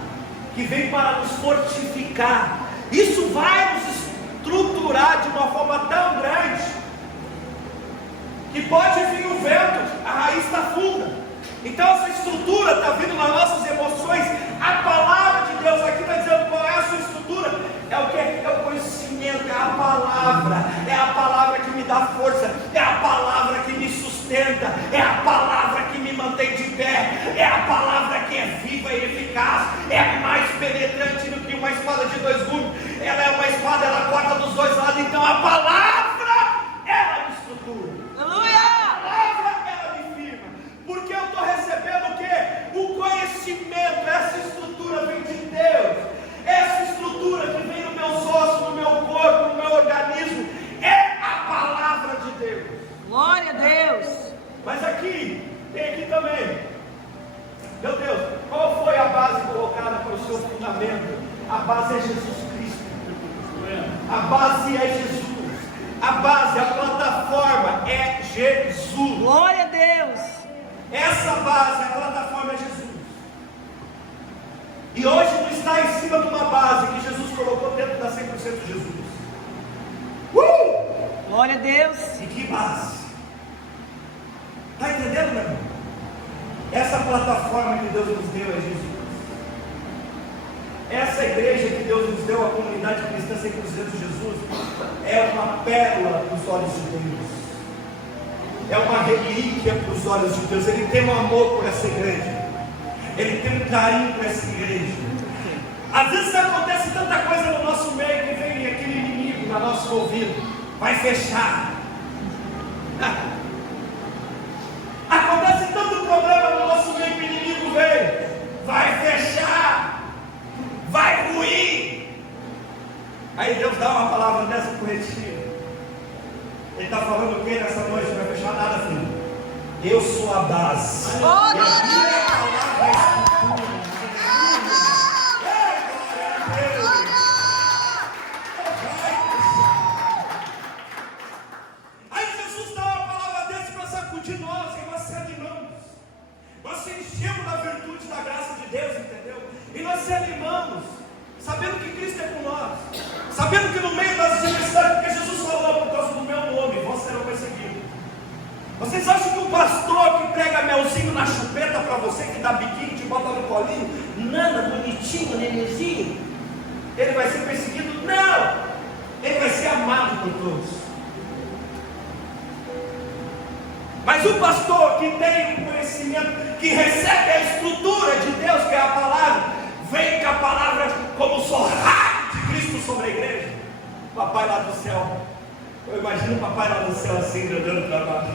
que vem para nos fortificar. Isso vai nos estruturar de uma forma tão grande que pode vir o vento, a raiz está funda. Então essa estrutura está vindo nas nossas emoções. A palavra de Deus aqui está dizendo qual é a sua estrutura. É o que? É o conhecimento, é a palavra que me dá força, é a palavra que me sustenta, é a palavra que me mantém de pé, é a palavra que é viva e eficaz, é mais penetrante do que uma espada de dois gumes. Ela é uma espada, ela corta dos dois lados. Então a palavra, ela me estrutura. Aleluia! Porque eu estou recebendo o que? O conhecimento. Essa estrutura vem de Deus. Essa estrutura que vem no meus ossos, no meu corpo, no meu organismo, é a palavra de Deus. Glória a Deus! Mas aqui, tem aqui também. Meu Deus, qual foi a base colocada para o seu fundamento? A base é Jesus Cristo. A base é Jesus. A base, a plataforma é Jesus. Glória a Deus! Essa base, a plataforma é Jesus. E hoje tu está em cima de uma base que Jesus colocou dentro da 100% Jesus. Glória a Deus! E que base? Está entendendo, meu irmão? Essa plataforma que Deus nos deu é Jesus. Essa igreja que Deus nos deu, a comunidade cristã 100% Jesus, é uma pérola dos olhos de Deus. É uma relíquia para os olhos de Deus. Ele tem um amor por essa igreja. Ele tem um carinho por essa igreja. Às vezes acontece tanta coisa no nosso meio que vem aquele inimigo no nosso ouvido. Vai fechar. Acontece tanto problema no nosso meio que o inimigo vem. Vai fechar. Vai ruir. Aí Deus dá uma palavra dessa para o retiro. Ele está falando o que nessa noite? Não vai fechar nada, filho. Eu sou a base. E a minha palavra é a estrutura. sabendo que no meio das adversidades, porque Jesus falou por causa do meu nome, vós serão perseguidos. Vocês acham que um pastor que prega melzinho na chupeta para você, que dá biquinho, te bota no colinho, nada, bonitinho, nenenzinho, ele vai ser perseguido? Não! Ele vai ser amado por todos. Mas o pastor que tem o conhecimento, que recebe a estrutura de Deus, que é a palavra, vem com a palavra como sorraio de Cristo sobre a igreja. Papai lá do céu, eu imagino o papai lá do céu assim, olhando para baixo.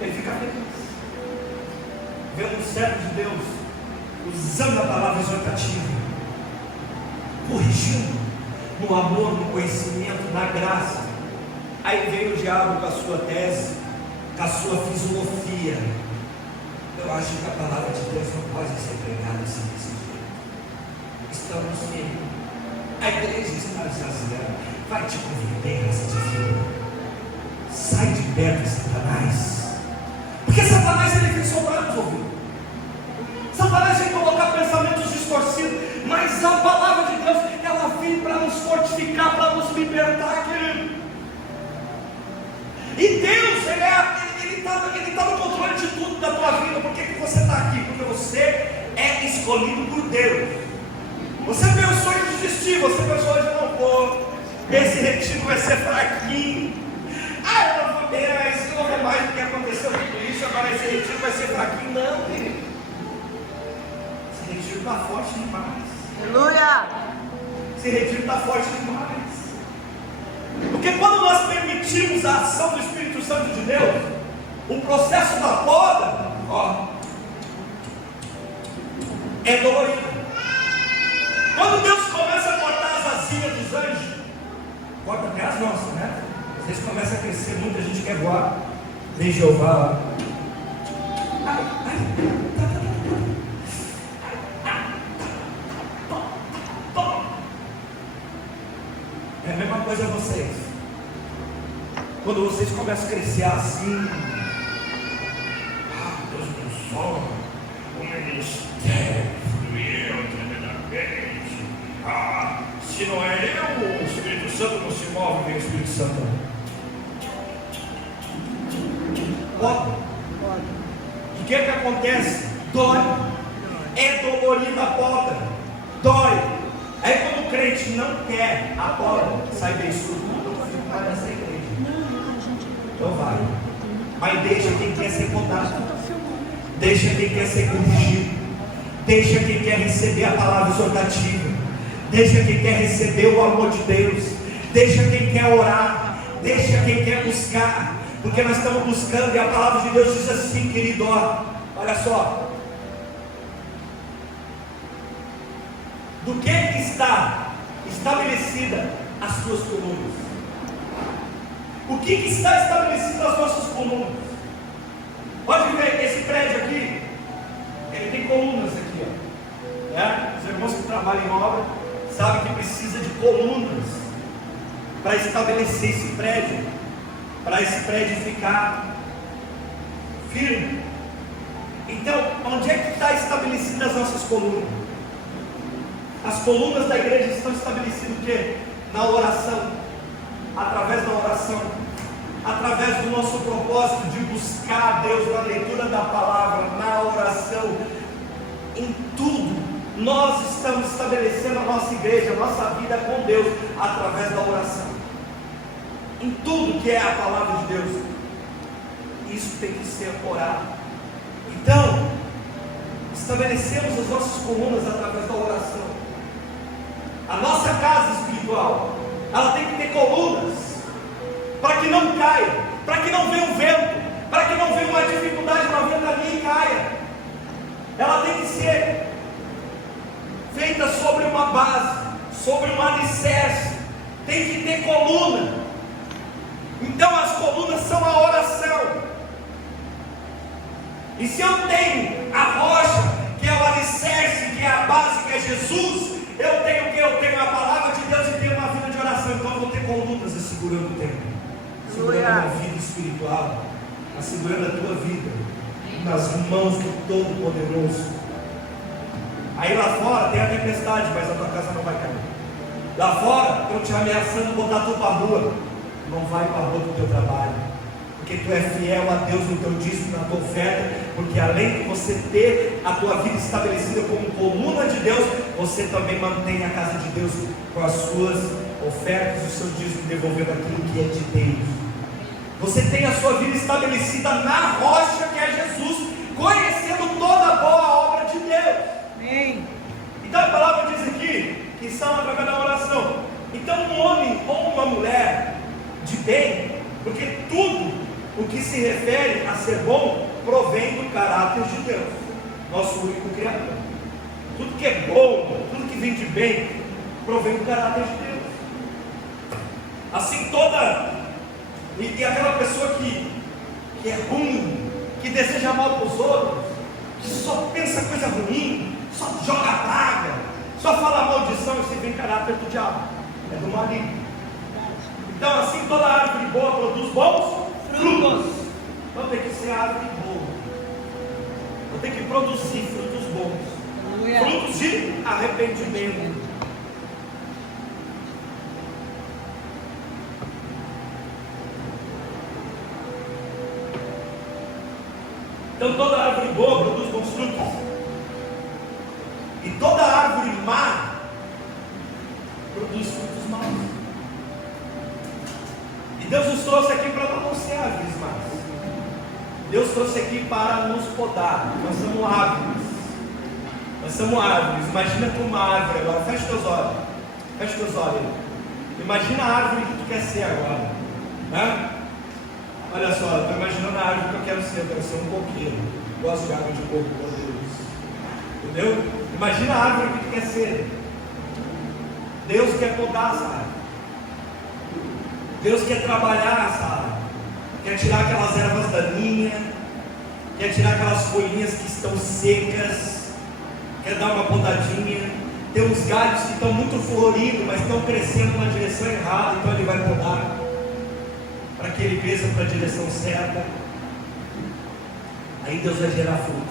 Ele fica feliz, vendo um servo de Deus usando a palavra exortativa, corrigindo no amor, no conhecimento, na graça. Aí vem o diabo com a sua tese, com a sua filosofia. Eu acho que a palavra de Deus não pode ser pregada assim desse jeito. Estamos vendo, a igreja está esvaziando, vai te converter nessa vida. Sai de perto de Satanás, porque Satanás ele vem soprar nos ouvidos. Satanás vem colocar pensamentos distorcidos, mas a palavra de Deus, ela vem para nos fortificar, para nos libertar, querido. E Deus, Ele está no controle de tudo da tua vida. Por que você está aqui? Porque você é escolhido por Deus. Você pensou em desistir, você pensou hoje não vou, esse retiro vai ser fraquinho. Eu não vou mais, eu não vou mais porque aconteceu tudo isso, agora esse retiro vai ser fraquinho. Não, querido. Esse retiro está forte demais. Aleluia. Esse retiro está forte demais. Porque quando nós permitimos a ação do Espírito Santo de Deus, o processo da poda, é dolorido. Quando Deus começa a cortar as asinhas dos anjos, corta até as nossas, né? Às vezes começa a crescer, muita gente quer voar. Vem Jeová lá. É a mesma coisa vocês. Quando vocês começam a crescer assim, Deus abençoe o ministério fluiu tremendamente. Se não é eu, o Espírito Santo não se move, vem o Espírito Santo. Pode. O que acontece? Dói. É dolorida a poda. Dói. Aí quando o crente não quer a poda, sai bem surdo. Não vai nessa igreja. Então vai. Mas deixa quem quer ser podado. Deixa quem quer ser corrigido. Deixa quem quer receber a palavra exortativa. Deixa quem quer receber o amor de Deus. Deixa quem quer orar. Deixa quem quer buscar. Porque nós estamos buscando e a palavra de Deus diz assim, querido, olha só. Do que está estabelecida as suas colunas? O que está estabelecido nas nossas colunas? Pode ver, esse prédio aqui, ele tem colunas aqui, né? Os irmãos que trabalham em obra sabem que precisa de colunas para estabelecer esse prédio, para esse prédio ficar firme. Então, onde é que está estabelecida as nossas colunas? As colunas da igreja estão estabelecidas o quê? Na oração, através da oração, através do nosso propósito de buscar a Deus na leitura da palavra, na oração, em tudo. Nós estamos estabelecendo a nossa igreja, a nossa vida com Deus, através da oração. Em tudo que é a palavra de Deus, isso tem que ser orado. Então, estabelecemos as nossas colunas através da oração. A nossa casa espiritual, ela tem que ter colunas, para que não caia, para que não venha um vento, para que não venha uma dificuldade, uma ventania e caia. Ela tem que ser feita sobre uma base, sobre um alicerce, tem que ter coluna. Então as colunas são a oração. E se eu tenho a rocha, que é o alicerce, que é a base, que é Jesus, eu tenho o que? Eu tenho a palavra de Deus e tenho uma vida de oração. Então eu vou ter colunas assegurando o tempo, segurando a minha vida espiritual, assegurando a tua vida nas mãos do Todo-Poderoso. Aí lá fora tem a tempestade, mas a tua casa não vai cair. Lá fora estão te ameaçando botar tu para a rua. Não vai para a rua do teu trabalho, porque tu é fiel a Deus no teu dízimo, na tua oferta. Porque além de você ter a tua vida estabelecida como coluna de Deus, você também mantém a casa de Deus com as suas ofertas, o seu dízimo, devolvendo aquilo que é de Deus. Você tem a sua vida estabelecida na rocha que é Jesus, conhecendo toda a boa obra de Deus. Amém. Então a palavra diz aqui que são através da oração. Então um homem ou uma mulher de bem, porque tudo o que se refere a ser bom provém do caráter de Deus, nosso único Criador. Tudo que é bom, tudo que vem de bem, provém do caráter de Deus. Assim e aquela pessoa que é ruim, que deseja mal para os outros, que só pensa coisa ruim, só joga praga, só fala maldição, isso vem caráter do diabo, é do maligno. Então assim toda árvore boa produz bons frutos. Então tem que ser árvore boa, então tem que produzir frutos bons. Aleluia. Frutos de arrependimento. Então toda árvore boa produz bons frutos, e toda árvore má produz frutos maus. E Deus nos trouxe aqui para não ser árvores más. Deus trouxe aqui para nos podar. Nós somos árvores. Nós somos árvores. Imagina tu uma árvore agora. Fecha teus olhos. Fecha teus olhos. Imagina a árvore que tu quer ser agora, né? Olha só, eu estou imaginando a árvore que eu quero ser. Eu quero ser um coqueiro. Gosto de árvore de coco, meu Deus. Entendeu? Imagina a árvore que tu quer ser. Deus quer podar essa árvore. Deus quer trabalhar essa árvore. Quer tirar aquelas ervas daninhas. Quer tirar aquelas folhinhas que estão secas. Quer dar uma podadinha. Tem uns galhos que estão muito floridos, mas estão crescendo na direção errada. Então Ele vai podar, para que ele cresça para a direção certa. Aí Deus vai gerar fruto,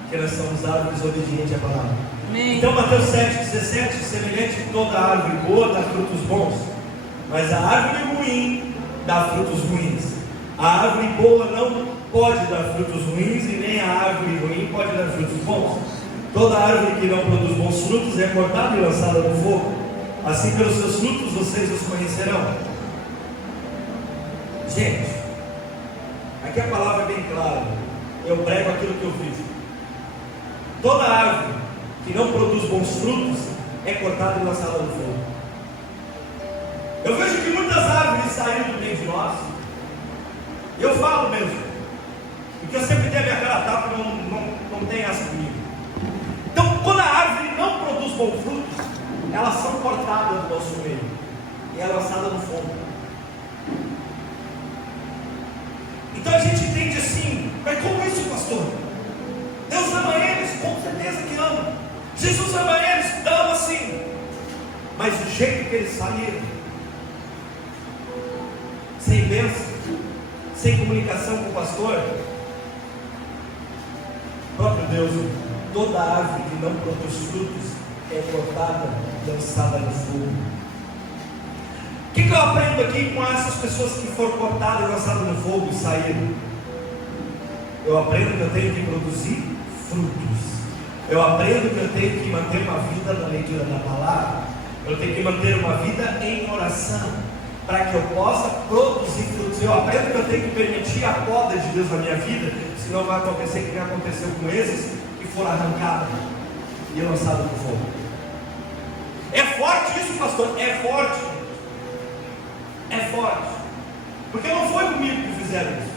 porque nós somos árvores obedientes à palavra. Amém. Então Mateus 7,17: semelhante a toda árvore boa dá frutos bons, mas a árvore ruim dá frutos ruins. A árvore boa não pode dar frutos ruins, e nem a árvore ruim pode dar frutos bons. Toda árvore que não produz bons frutos é cortada e lançada no fogo. Assim, pelos seus frutos vocês os conhecerão. Gente, aqui a palavra é bem clara. Eu prego aquilo que eu fiz. Toda árvore que não produz bons frutos é cortada e lançada no fogo. Eu vejo que muitas árvores saíram do meio de nós. E eu falo mesmo, porque eu sempre tenho a minha cara tapa, não tem essa comigo. Então, quando a árvore não produz bons frutos, elas são cortadas do nosso meio e é lançada no fogo. Então a gente entende assim: mas como isso, pastor? Deus ama eles, com certeza que ama. Jesus ama eles, ama sim. Mas o jeito que eles saíram, sem bênção, sem comunicação com o pastor, próprio Deus, toda árvore que não produz frutos é cortada, lançada no fogo. O que eu aprendo aqui com essas pessoas que foram cortadas e lançadas no fogo e saíram? Eu aprendo que eu tenho que produzir frutos. Eu aprendo que eu tenho que manter uma vida na leitura da palavra. Eu tenho que manter uma vida em oração, para que eu possa produzir frutos. Eu aprendo que eu tenho que permitir a poda de Deus na minha vida, senão vai acontecer o que aconteceu com esses que foram arrancados e lançados no fogo. É forte isso, pastor? É forte. É forte. Porque não foi comigo que fizeram isso,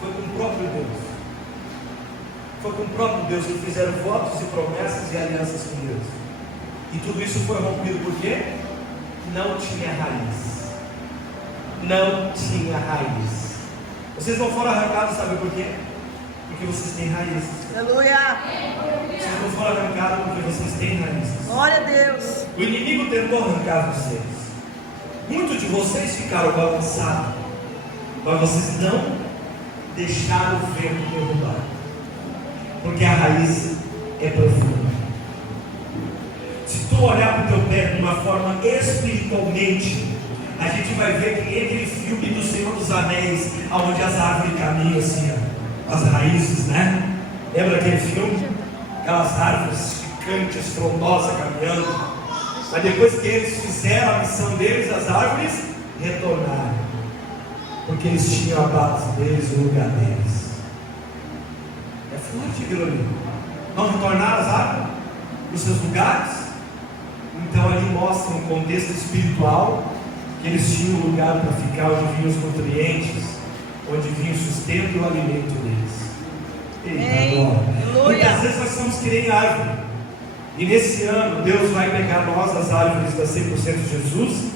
foi com o próprio Deus. Foi com o próprio Deus que fizeram votos e promessas e alianças com Deus. E tudo isso foi rompido por quê? Não tinha raiz. Não tinha raiz. Vocês não foram arrancados, sabe por quê? Porque vocês têm raízes. Aleluia. Vocês não foram arrancados porque vocês têm raízes. Glória a Deus. O inimigo tentou arrancar vocês. Muitos de vocês ficaram balançados, mas vocês não deixaram o vento derrubar, porque a raiz é profunda. tu olhar para o teu pé de uma forma espiritualmente, a gente vai ver que aquele filme do Senhor dos Anéis, onde as árvores caminham assim, ó, as raízes, né? Lembra aquele filme? Aquelas árvores gigantes, frondosas caminhando. Mas depois que eles fizeram a missão deles, as árvores retornaram, porque eles tinham a base deles, o lugar deles. É forte aquilo ali. Não retornaram as árvores para os seus lugares? Então ali mostra um contexto espiritual, que eles tinham um lugar para ficar, onde vinham os nutrientes, onde vinha o sustento e o alimento deles. Eita, glória. Muitas vezes nós somos que nem árvore, e nesse ano Deus vai pegar nós, as árvores da 100% Jesus,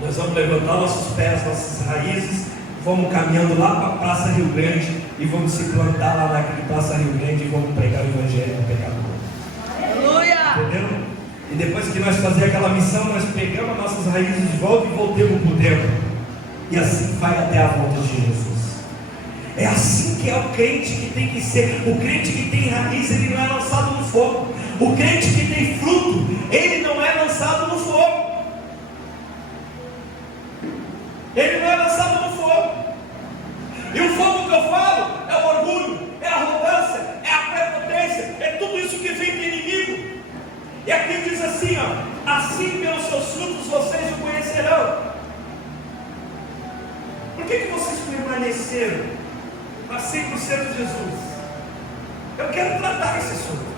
nós vamos levantar nossos pés, nossas raízes, vamos caminhando lá para a Praça Rio Grande, e vamos se plantar lá naquele Praça Rio Grande, e vamos pregar o Evangelho para o pecador. Aleluia! Entendeu? E depois que nós fazemos aquela missão, nós pegamos nossas raízes de volta e voltemos para dentro. E assim vai até a volta de Jesus. É assim que é o crente que tem que ser. O crente que tem raiz, ele não é lançado no fogo. O crente que tem fruto, ele não é lançado no fogo. Ele não é lançado no fogo. E o fogo que eu falo é o orgulho, é a arrogância, é a prepotência, é tudo isso que vem do inimigo. E aqui diz assim, ó: assim pelos seus frutos vocês o conhecerão. Por que vocês permaneceram a 100% de Jesus? Eu quero tratar esse assunto.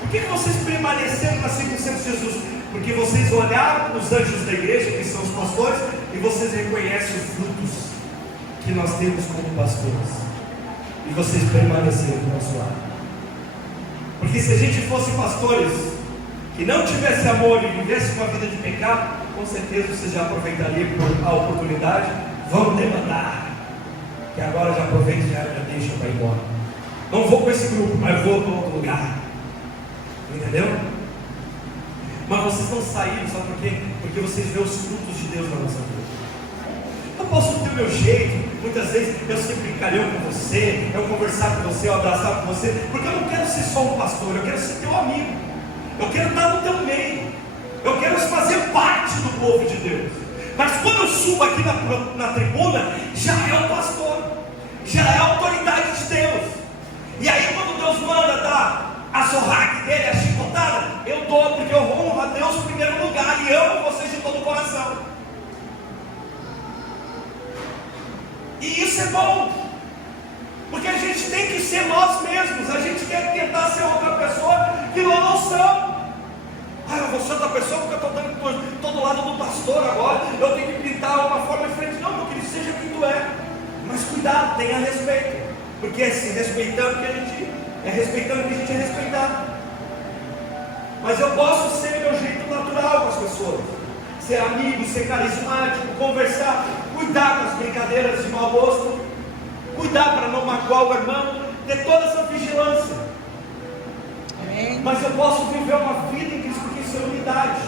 Por que vocês permaneceram a 100% de Jesus? Porque vocês olharam para os anjos da igreja, que são os pastores, e vocês reconhecem os frutos que nós temos como pastores, e vocês permaneceram do nosso lado. Porque se a gente fosse pastores que não tivesse amor e vivesse uma vida de pecado, com certeza você já aproveitaria a oportunidade. Vamos demandar, que agora já aproveita e já deixa para ir embora. Não vou com esse grupo, mas vou para outro lugar. Entendeu? Mas vocês não saíram, sabe por quê? Porque vocês vê os frutos de Deus na nossa vida. Eu posso ter o meu jeito, muitas vezes eu ser brincalhão com você, eu conversar com você, eu abraçar com você, porque eu não quero ser só um pastor, eu quero ser teu amigo, eu quero estar no teu meio, eu quero fazer parte do povo de Deus. Mas quando eu subo aqui na tribuna, já é o pastor, já é a autoridade de Deus. E aí quando Deus manda dar a sorraque dele, a chicotada, eu dou, porque eu honro a Deus em primeiro lugar e amo vocês de todo o coração. E isso é bom, porque a gente tem que ser nós mesmos. A gente quer tentar ser outra pessoa que nós não somos. Eu vou ser outra pessoa porque eu estou dando todo lado do pastor agora, eu tenho que pintar uma forma diferente. Não, meu querido, seja quem tu é, mas cuidado, tenha respeito, porque é se respeitando que a gente é respeitado. Mas eu posso ser meu jeito natural com as pessoas, ser amigo, ser carismático, conversar, cuidar com as brincadeiras de mau gosto, cuidar para não magoar o irmão, ter toda essa vigilância. Amém. Mas eu posso viver uma vida em Cristo, porque isso é unidade.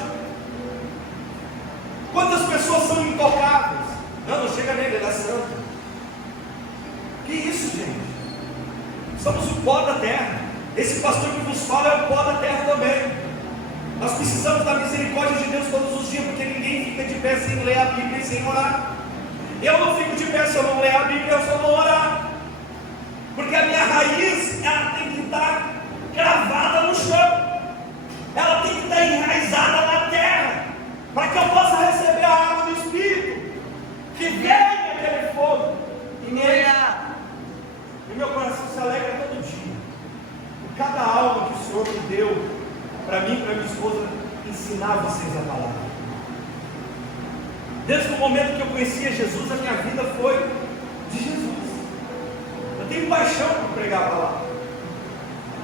Quantas pessoas são intocáveis? Não chega nele, ele é santo. Que isso, gente? Somos o pó da terra. Esse pastor que vos fala é o pó da terra também. Nós precisamos da misericórdia de Deus todos os dias, porque ninguém fica de pé sem ler a Bíblia e sem orar. Eu não fico de pé se eu não ler a Bíblia, se eu não orar, porque a minha raiz, ela tem que estar gravada no chão, ela tem que estar enraizada na terra, para que eu possa receber a água do Espírito, que vem aquele fogo e nele, e meu coração se alegra todo dia, por cada alma que o Senhor me deu, para mim e para minha esposa, ensinar vocês a palavra. Desde o momento que eu conhecia Jesus, a minha vida foi de Jesus. Eu tenho paixão por pregar a palavra,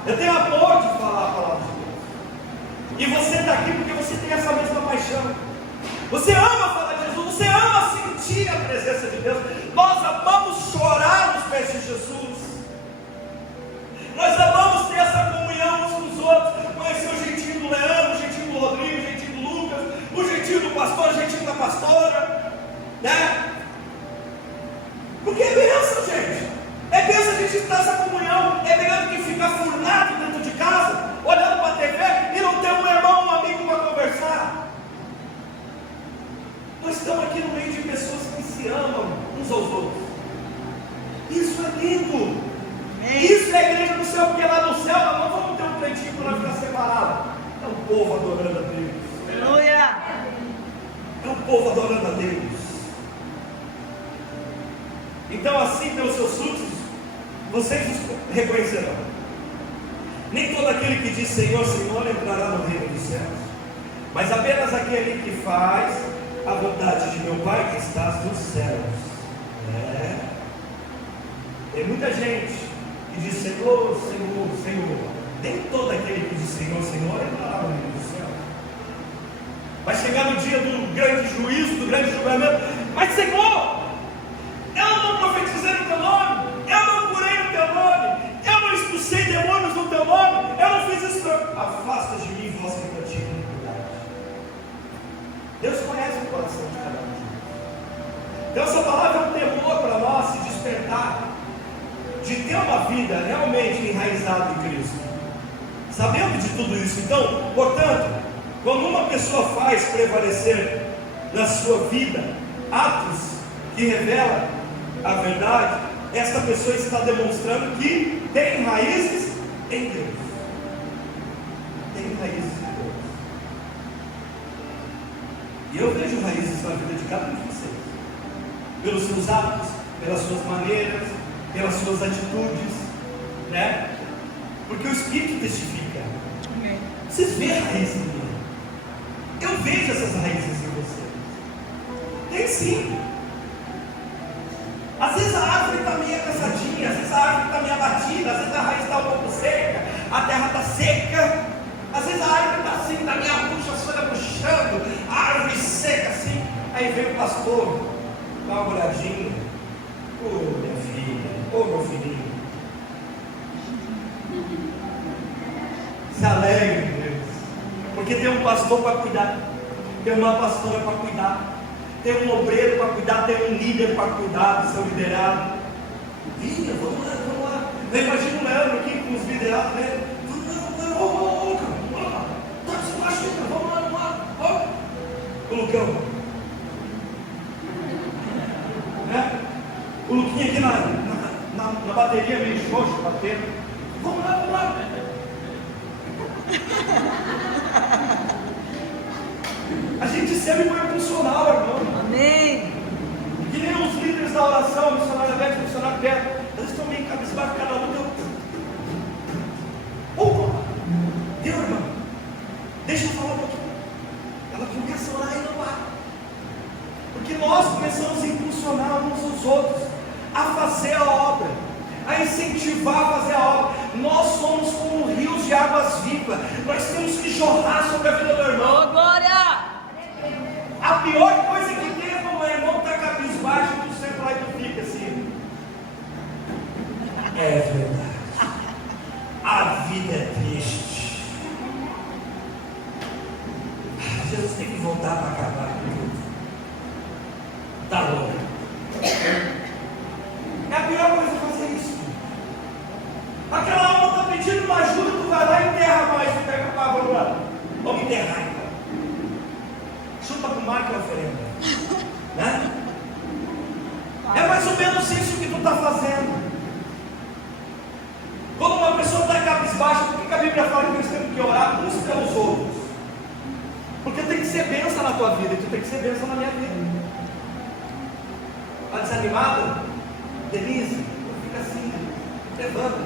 eu tenho amor de falar a palavra de Deus. E você está aqui porque você tem essa mesma paixão. Você ama falar de Jesus, você ama sentir a presença de Deus. Nós amamos chorar nos pés de Jesus, nós amamos ter essa comunhão uns com os outros, conhecer o jeitinho do Leandro, o jeitinho do Rodrigo, o jeitinho do Lucas, o jeitinho do pastor, o jeitinho da pastora, né? Porque é bênção, gente. É bênção a gente estar nessa comunhão. É melhor do que ficar furnado dentro de casa, olhando para a TV e não ter um irmão, um amigo povo adorando a Deus. Aleluia. É um povo adorando a Deus. Então, assim, pelos seus frutos, vocês os reconhecerão. Nem todo aquele que diz Senhor, Senhor entrará no reino dos céus, mas apenas aquele que faz a vontade de meu Pai que está nos céus. Tem muita gente que diz Senhor, Senhor, Senhor. Nem todo aquele que diz Senhor, Senhor entrará no reino dos céus. Vai chegar no dia do grande juízo, do grande julgamento. Mas Senhor, eu não profetizei no teu nome, eu não curei no teu nome, eu não expulsei demônios no teu nome, eu não fiz isso. Afasta de mim, vós que praticam iniquidade. Deus conhece o coração de cada um. Então essa palavra é um temor para nós se despertar, de ter uma vida realmente enraizada em Cristo. Sabemos de tudo isso. Então, portanto, quando uma pessoa faz prevalecer na sua vida atos que revelam a verdade, esta pessoa está demonstrando que tem raízes em Deus. Tem raízes em Deus. E eu vejo raízes na vida de cada um de vocês, pelos seus atos, pelas suas maneiras, pelas suas atitudes, né? Porque o Espírito testifica. Vocês veem raízes em mim. Eu vejo essas raízes em vocês. Tem sim. Às vezes a árvore está meio cansadinha, às vezes a árvore está meio abatida, às vezes a raiz está um pouco seca, a terra está seca, às vezes a árvore está assim, está meio murcha, as folhas puxando, a árvore seca assim. Aí vem o pastor, dá uma olhadinha. Ô minha filha, ô meu filhinho, se alegre, Deus, porque tem um pastor para cuidar, tem uma pastora para cuidar, tem um obreiro para cuidar, tem um líder para cuidar do seu liderado. Vinha, vamos lá. Eu imagino o Leandro aqui com os liderados, né? Vamos lá, vamos lá. O Lucão, né? O Luquinha aqui na bateria meio xoxo, batendo. Vamos lá. A gente serve para impulsionar, irmão. Amém. Que nem os líderes da oração, missionário aberto, missionário perto. Eles estão meio cabisbaixo, cada um deu. Opa! Deu, irmão. Deixa eu falar um pouquinho. Ela começa a orar e não há. Porque nós começamos a impulsionar uns aos outros, a fazer a obra, a incentivar a fazer a obra. Nós somos como rios de águas vivas. Nós temos que jorrar sobre a vida do irmão. Oh, glória! A pior coisa que tem é quando o irmão está cabisbaixo e tu sempre lá e tu fica assim. É verdade. A vida é triste. Jesus tem que voltar para acabar com tudo. Tá louco. É a pior coisa fazer isso. Aquela alma está pedindo uma ajuda, tu vai lá e enterra mais. Tu pega o pavão lá. Vamos enterrar então. Chuta para o mar que é oferenda. Né? É mais ou menos isso que tu está fazendo. Quando uma pessoa está cabisbaixa, por que a Bíblia fala que nós temos que orar uns pelos outros? Porque tem que ser bênção na tua vida e tu tem que ser bênção na minha vida. Está desanimado? Denise, fica assim, levanta,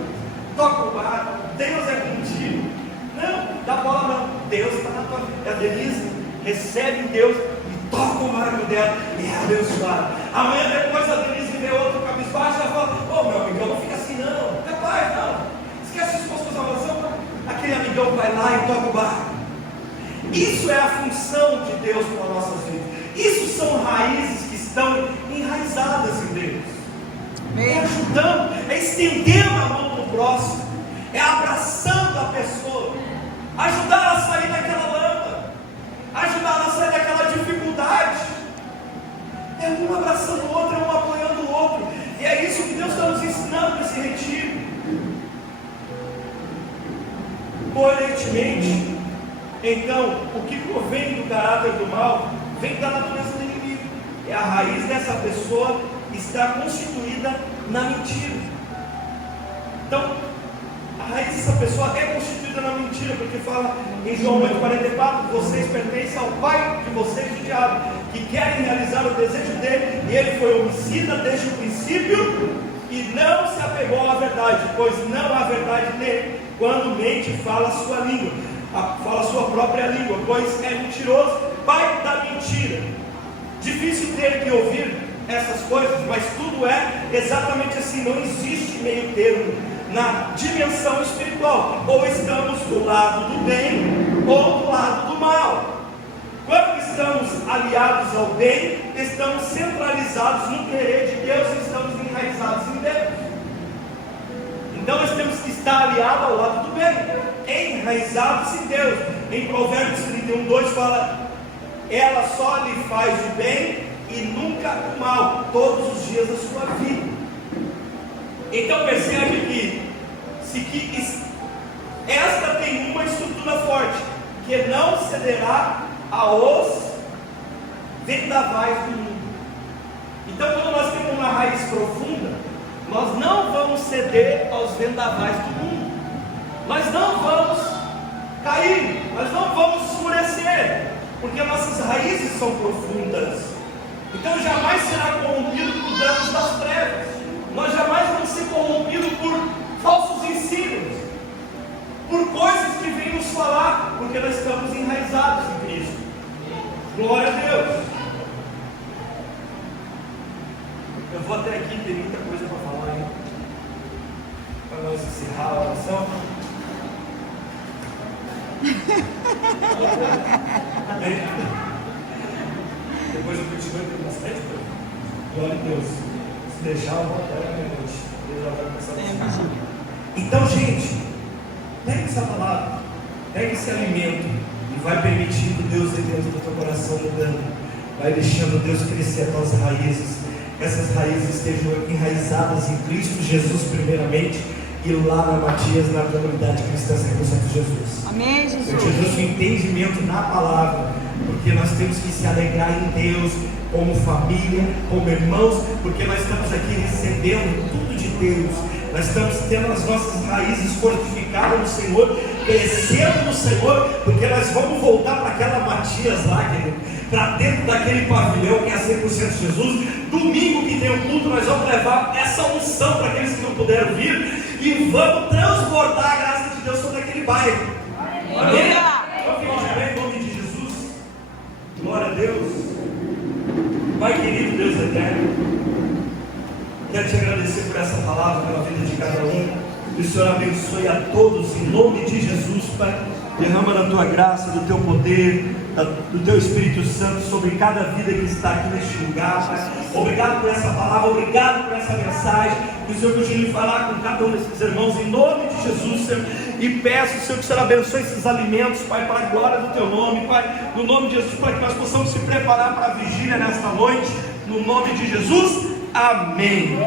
toca o barco, Deus é contigo. Não, dá bola não, Deus está na tua vida. É a Denise, recebe em Deus e toca o barco dela e é abençoada. Amanhã depois a Denise vê outro cabisbaixo e ela fala, meu amigão, não fica assim não, capaz não. Esquece as suas orações, aquele amigão vai lá e toca o barco. Isso é a função de Deus para nossas vidas. Isso são raízes que estão enraizadas em Deus. É ajudando, é estendendo a mão para o próximo, é abraçando a pessoa, ajudar a sair daquela lama, ajudar a sair daquela dificuldade. É um abraçando o outro, é um apoiando o outro. E é isso que Deus está nos ensinando nesse retiro. Coerentemente, então, o que provém do caráter do mal vem da natureza do inimigo. É a raiz dessa pessoa está constituída na mentira. Então, a raiz dessa pessoa é constituída na mentira. mentira, porque fala em João 8,44: vocês pertencem ao pai de vocês, o diabo, que querem realizar o desejo dele, e ele foi homicida desde o princípio e não se apegou à verdade, pois não há verdade nele. Quando mente, fala a sua língua, fala a sua própria língua, pois é mentiroso, pai da mentira. Difícil ter que ouvir essas coisas, mas tudo é exatamente assim. Não existe meio termo na dimensão espiritual. Ou estamos do lado do bem ou do lado do mal. Quando estamos aliados ao bem, estamos centralizados no querer de Deus e estamos enraizados em Deus. Então nós temos que estar aliados ao lado do bem, enraizados em Deus. Em Provérbios 31:2 fala: ela só lhe faz o bem e nunca o mal, todos os dias da sua vida. Então percebe que esta tem uma estrutura forte, que não cederá aos vendavais do mundo. Então quando nós temos uma raiz profunda, nós não vamos ceder aos vendavais do mundo, nós não vamos cair, nós não vamos escurecer, porque nossas raízes são profundas. Então jamais será corrompido por danos das trevas, nós jamais vamos ser corrompidos por falsos ensinos, por coisas que vêm nos falar, porque nós estamos enraizados em Cristo. Glória a Deus. Eu vou até aqui, tem muita coisa para falar ainda, para nós encerrar a oração. Depois eu continuo com bastante coisa. Glória a Deus. Se deixar, eu vou até a meia-noite. Deus já vai começar a ensinar. Então, gente, pega essa palavra, pega esse alimento e vai permitindo Deus dentro do teu coração mudando. Vai deixando Deus crescer as tuas raízes. Essas raízes estejam enraizadas em Cristo Jesus primeiramente, e lá na Matias, na comunidade cristã 100% Jesus. Amém, Jesus. Eu te dou um entendimento na palavra, porque nós temos que se alegrar em Deus, como família, como irmãos, porque nós estamos aqui recebendo tudo de Deus. Nós estamos tendo as nossas raízes fortificadas no Senhor, crescendo no Senhor, porque nós vamos voltar para aquela Matias lá, querido, para dentro daquele pavilhão que é 100% Jesus. Domingo que tem o culto, nós vamos levar essa unção para aqueles que não puderam vir, e vamos transbordar a graça de Deus sobre aquele bairro. Amém? Vamos pedir em nome de Jesus. Glória a Deus. Pai querido, Deus eterno, quero te agradecer por essa palavra, pela vida de cada um. Que o Senhor abençoe a todos em nome de Jesus, Pai. Derrama da tua graça, do teu poder, do teu Espírito Santo sobre cada vida que está aqui neste lugar, Pai. Obrigado por essa palavra, obrigado por essa mensagem. Que o Senhor continue a falar com cada um desses irmãos em nome de Jesus, Senhor. E peço, Senhor, que o Senhor abençoe esses alimentos, Pai, para a glória do teu nome, Pai. No nome de Jesus, para que nós possamos se preparar para a vigília nesta noite. No nome de Jesus, amém.